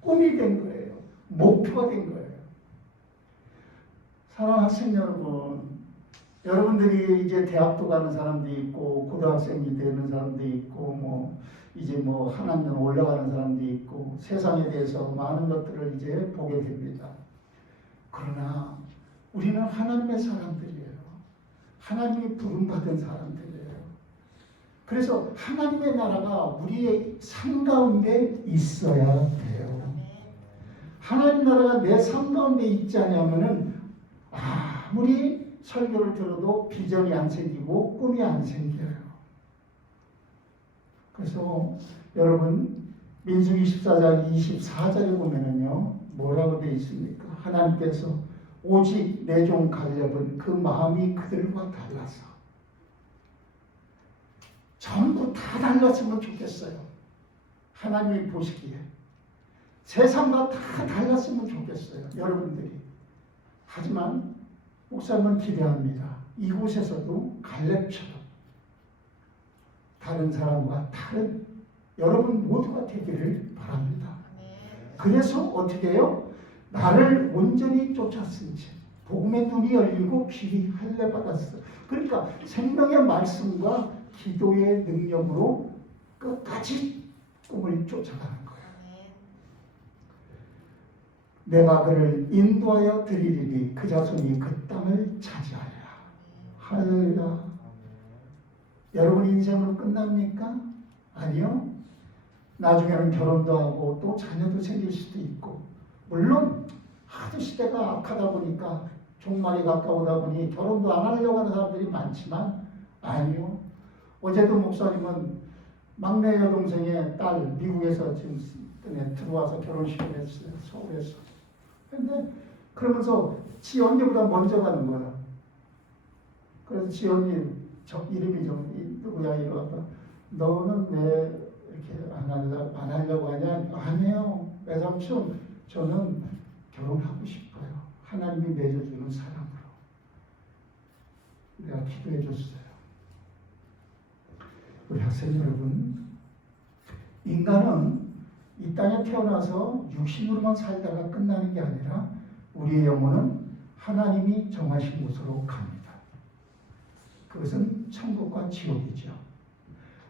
꿈이 된 거예요. 목표가 된 거예요. 사랑하는 학생 여러분, 여러분들이 이제 대학도 가는 사람도 있고 고등학생이 되는 사람도 있고 이제 한 학년 올라가는 사람도 있고 세상에 대해서 많은 것들을 이제 보게 됩니다. 그러나 우리는 하나님의 사람들이에요. 하나님이 부름받은 사람들이에요. 그래서 하나님의 나라가 우리의 삶 가운데 있어야 돼요. 하나님 나라가 내 삶 가운데 있지 않으면은 아무리 설교를 들어도 비전이 안 생기고 꿈이 안 생겨요. 그래서 여러분 민수기 14장 24절에 보면은요 뭐라고 되어 있습니까? 하나님께서 오직 내 종 갈렙은 그 마음이 그들과 달라서 전부 다 달랐으면 좋겠어요. 하나님이 보시기에 세상과 다 달랐으면 좋겠어요. 여러분들이. 하지만 목사님은 기대합니다. 이곳에서도 갈렙처럼 다른 사람과 다른 여러분 모두가 되기를 바랍니다. 그래서 어떻게 해요? 나를 온전히 쫓았은지 복음의 눈이 열리고 귀 할례 받았어. 그러니까 생명의 말씀과 기도의 능력으로 끝까지 꿈을 쫓아가는 거예요. 내가 그를 인도하여 드리리니 그 자손이 그 땅을 차지하리라. 할렐루야. 여러분 인생으로 끝납니까? 아니요. 나중에는 결혼도 하고 또 자녀도 생길 수도 있고, 물론 하도 시대가 악하다 보니까 종말이 가까우다 보니 결혼도 안 하려고 하는 사람들이 많지만 아니요. 어제도 목사님은 막내 여동생의 딸 미국에서 지금 들어와서 결혼식을 했어요. 서울에서. 근데 그러면서 지 언니보다 먼저 가는 거야. 그래서 지 언니 이름이 좀 누구야 이러다가 너는 왜 이렇게 안 하려고 하냐? 아니에요. 외삼촌 저는 결혼하고 싶어요. 하나님이 맺어주는 사람으로. 내가 기도해 줬어요. 우리 학생 여러분, 인간은 이 땅에 태어나서 육신으로만 살다가 끝나는 게 아니라 우리의 영혼은 하나님이 정하신 곳으로 갑니다. 그것은 천국과 지옥이죠.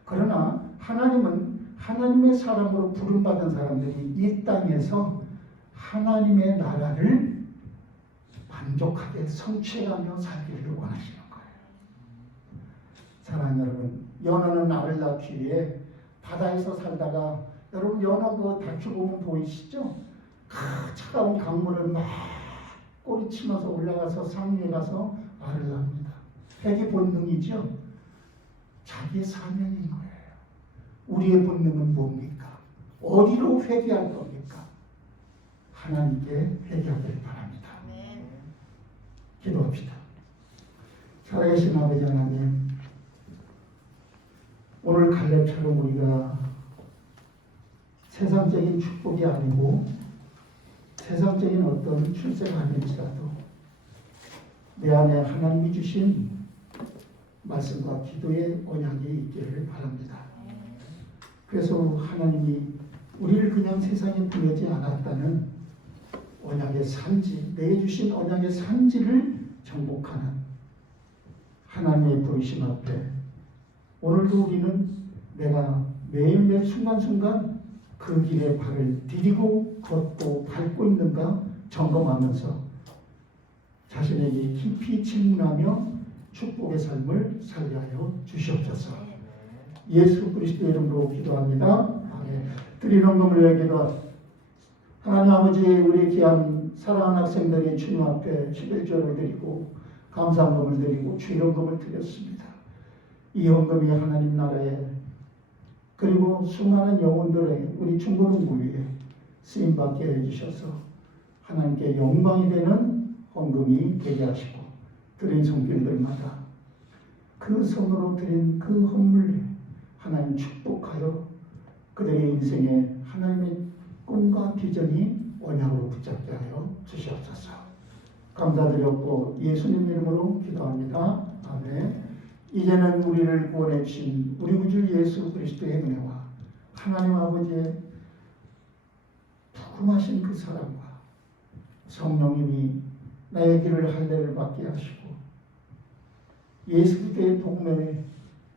그러나 하나님은 하나님의 사람으로 부름받은 사람들이 이 땅에서 하나님의 나라를 만족하게 성취하며 살기를 원하시는 거예요. 사랑하는 여러분, 연어는 알을 낳기 위해 바다에서 살다가 여러분 연어 그 다큐 보면 보이시죠? 차가운 강물을 막 꼬리치면서 올라가서 상류에 가서 알을 낳습니다. 회귀 본능이죠. 자기의 사명인 거예요. 우리의 본능은 뭡니까? 어디로 회귀할 겁니까? 하나님께 회개하길 바랍니다. 기도합시다. 살아계신 아버지 하나님, 오늘 갈렙처럼 우리가 세상적인 축복이 아니고 세상적인 어떤 출세가 아닐지라도 내 안에 하나님이 주신 말씀과 기도의 언약이 있기를 바랍니다. 그래서 하나님이 우리를 그냥 세상에 보내지 않았다는 언약의 산지, 내게 주신 언약의 산지를 정복하는 하나님의 부르심 앞에 오늘도 우리는 내가 매일매일 순간순간 그 길에 발을 디디고 걷고 밟고 있는가 점검하면서 자신에게 깊이 질문하며 축복의 삶을 살게 하여 주시옵소서. 예수 그리스도 이름으로 기도합니다. 아멘. 드리는 금을 기도. 하나님 아버지, 우리 귀한 사랑하는 학생들이 주님 앞에 11조를 드리고 감사한 금을 드리고 주일헌금을 드렸습니다. 이 헌금이 하나님 나라에 그리고 수많은 영혼들의 우리 중고등부 위에 쓰임받게 해주셔서 하나님께 영광이 되는 헌금이 되게 하시고 드린 손길들마다 그 손으로 드린 그 헌물에 하나님 축복하여 그들의 인생에 하나님의 꿈과 비전이 언약으로 붙잡게 하여 주시옵소서. 감사드렸고 예수님 이름으로 기도합니다. 아멘. 이제는 우리를 구원해 주신 우리 구주 예수 그리스도의 은혜와 하나님 아버지의 부금하신 그 사랑과 성령님이 나의 길을 할례를 받게 하시고 예수 그리스도의 복음의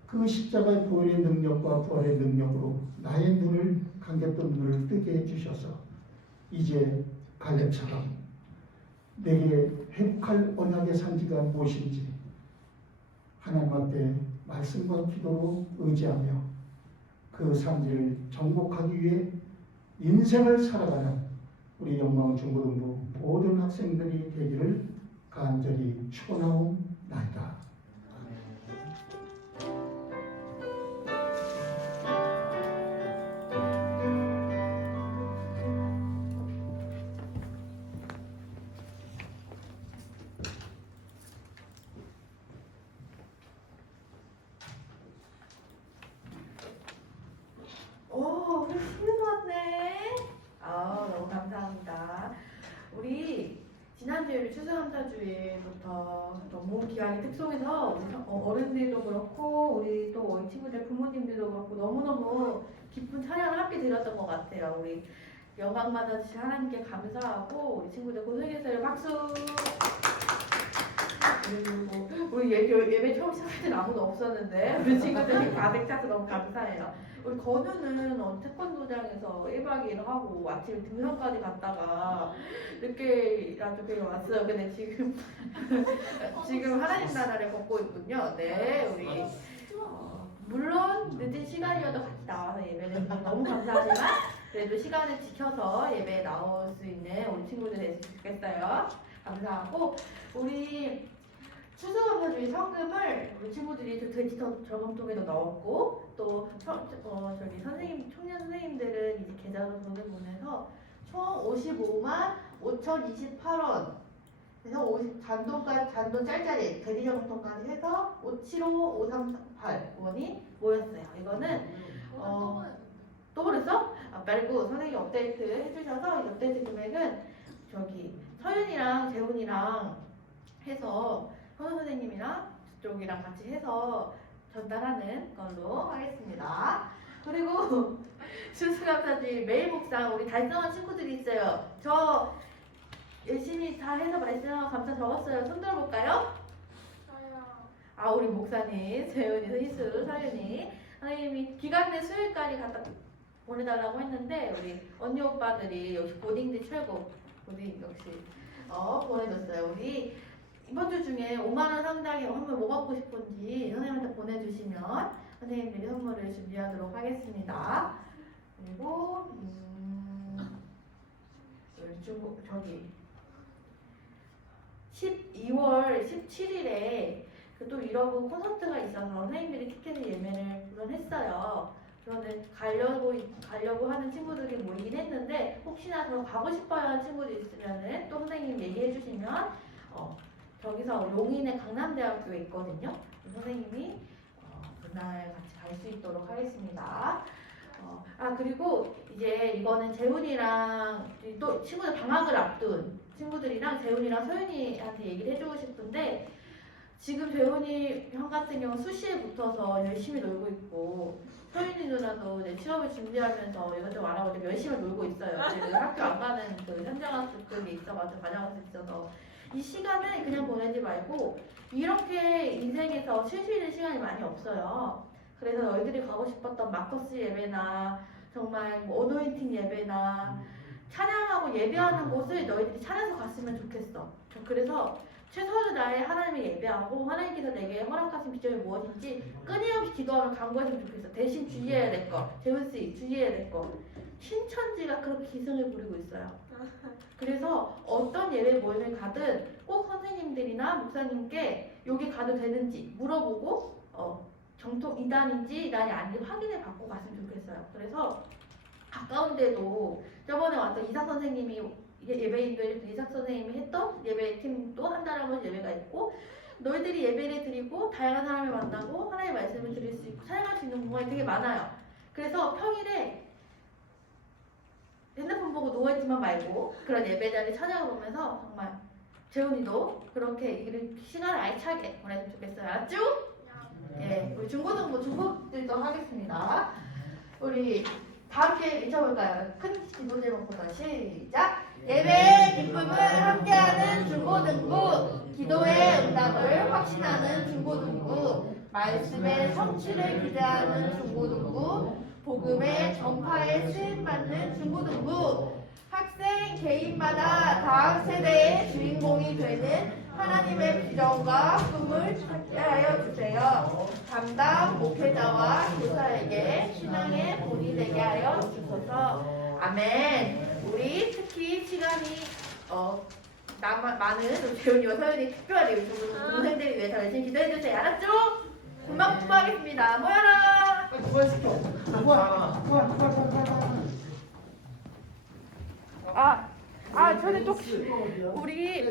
그 십자가의 보혈의 능력과 부활의 능력으로 나의 눈을 감겼던 눈을 뜨게 해주셔서 이제 갈렙처럼 내게 회복할 언약의 산지가 무엇인지 하나님 앞에 말씀과 기도로 의지하며 그 산지를 정복하기 위해 인생을 살아가는 우리 영광 중고등부 모든 학생들이 되기를 간절히 축원하옵나이다. 쉬워졌네. 너무 감사합니다. 우리 지난주에 추수감사주일부터 너무 기왕이 특송해서 우리 어른들도 그렇고 우리 또 우리 친구들 부모님들도 그렇고 너무너무 기쁜 찬양을 함께 드렸던 것 같아요. 우리 영광 받아주신 하나님께 감사하고 우리 친구들 고생했어요. 박수. 그리고 우리 예배 처음 시작할 때는 아무도 없었는데 우리 친구들이 가득 차서 너무 감사해요. 우리 건우는 태권도장에서 1박 2일 하고 아침 등산까지 갔다가 늦게라도 그냥 왔어요. 근데 지금 하나님 나라를 걷고 있군요. 네, 우리 물론 늦은 시간이어도 같이 나와서 예배를 너무 감사하지만 그래도 시간을 지켜서 예배에 나올 수 있는 우리 친구들 됐으면 좋겠어요. 감사하고 우리 추수감사주일 성금을 우리 친구들이 디지털 저금통에도 넣었고 또 저기 선생님 청년 선생님들은 이제 계좌로 돈을 보내서 총 55만 5,028원 그래서 잔돈 짤짤이 대리 저금통까지 해서 575,538원이 모였어요. 이거는 또 그랬어? 말고 선생님이 업데이트 해주셔서 이 업데이트 금액은 저기 서윤이랑 재훈이랑 해서 현우 선생님이랑 저쪽이랑 같이 해서 전달하는 걸로 하겠습니다. 그리고 추수감사주일 매일 묵상 우리 달성한 친구들이 있어요. 저 열심히 잘 해서 말씀 감사 적었어요. 손 들어볼까요? 우리 목사님, 재훈이, 희수, 서윤이 선생님이 기간 내 수요일까지 갖다 보내달라고 했는데 우리 언니 오빠들이 역시 고딩들 최고 고딩 역시 보내줬어요. 우리 이번 주 중에 5만 원 상당의 선물 뭐 갖고 싶은지 선생님한테 보내주시면 선생님들이 선물을 준비하도록 하겠습니다. 그리고 저기 12월 17일에 또 이러고 콘서트가 있어서 선생님들이 티켓을 예매를 물론 했어요. 저는 가려고 하는 친구들이 모이긴 했는데 혹시나 더 가고 싶어요 하는 친구들 있으면은 또 선생님 얘기해 주시면 저기서 용인의 강남대학교에 있거든요. 선생님이 그날 같이 갈 수 있도록 하겠습니다. 그리고 이제 이거는 재훈이랑 또 친구들 방학을 앞둔 친구들이랑 재훈이랑 서윤이한테 얘기를 해주고 싶은데 지금 재훈이 형 같은 경우 수시에 붙어서 열심히 놀고 있고 서윤이 누나도 이제 취업을 준비하면서 이것저것 알아보고 열심히 놀고 있어요. 지금 학교 안 가는 그 현장학습들이 있어가지고 반영학습 있어서 이 시간을 그냥 보내지 말고 이렇게 인생에서 쉴 수 있는 시간이 많이 없어요. 그래서 너희들이 가고 싶었던 마커스 예배나 정말 어노인팅 예배나 찬양하고 예배하는 곳을 너희들이 찾아서 갔으면 좋겠어. 그래서 최선을 다해 하나님을 예배하고 하나님께서 내게 허락하신 비전이 무엇인지 끊임없이 기도하며 간구했으면 좋겠어. 대신 주의해야 될 거, 재훈씨 주의해야 될 거. 신천지가 그렇게 기승을 부리고 있어요. 그래서 어떤 예배 모임을 가든 꼭 선생님들이나 목사님께 여기 가도 되는지 물어보고 정통 이단인지 이단이 아닌지 확인을 받고 갔으면 좋겠어요. 그래서 가까운데도 저번에 왔던 이삭 선생님이 예배인들 이삭 선생님이 했던 예배팀도 한 달에 한 번 예배가 있고 너희들이 예배를 드리고 다양한 사람을 만나고 하나님의 말씀을 드릴 수 있고 사용할 수 있는 공간이 되게 많아요. 그래서 평일에 핸드폰 보고 누워있지만 말고 그런 예배 자리 찾아보면서 정말 재훈이도 그렇게 시간을 알차게 보냈으면 좋겠어요. 알았죠? 예, 우리 중고들도 하겠습니다. 우리 다 함께 외쳐볼까요? 큰 기도 제목부터 시작! 예배의 기쁨을 함께하는 중고등부, 기도의 응답을 확신하는 중고등부, 말씀의 성취를 기대하는 중고등부, 복음의 전파에 쓰임받는 중고등부, 학생 개인마다 다음 세대의 주인공이 되는 하나님의 비전과 꿈을 찾게 하여 주세요. 담당 목회자와 교사에게 신앙의 본이 되게 하여 주소서. 아멘. 우리 특히 시간이 많은 우리 재훈이와 서윤이 특별히 우리 동생들이 위해서 열심히 기도해 주세요. 알았죠? 금방 하겠습니다. 모여라. 그만시켜. 저는 또 우리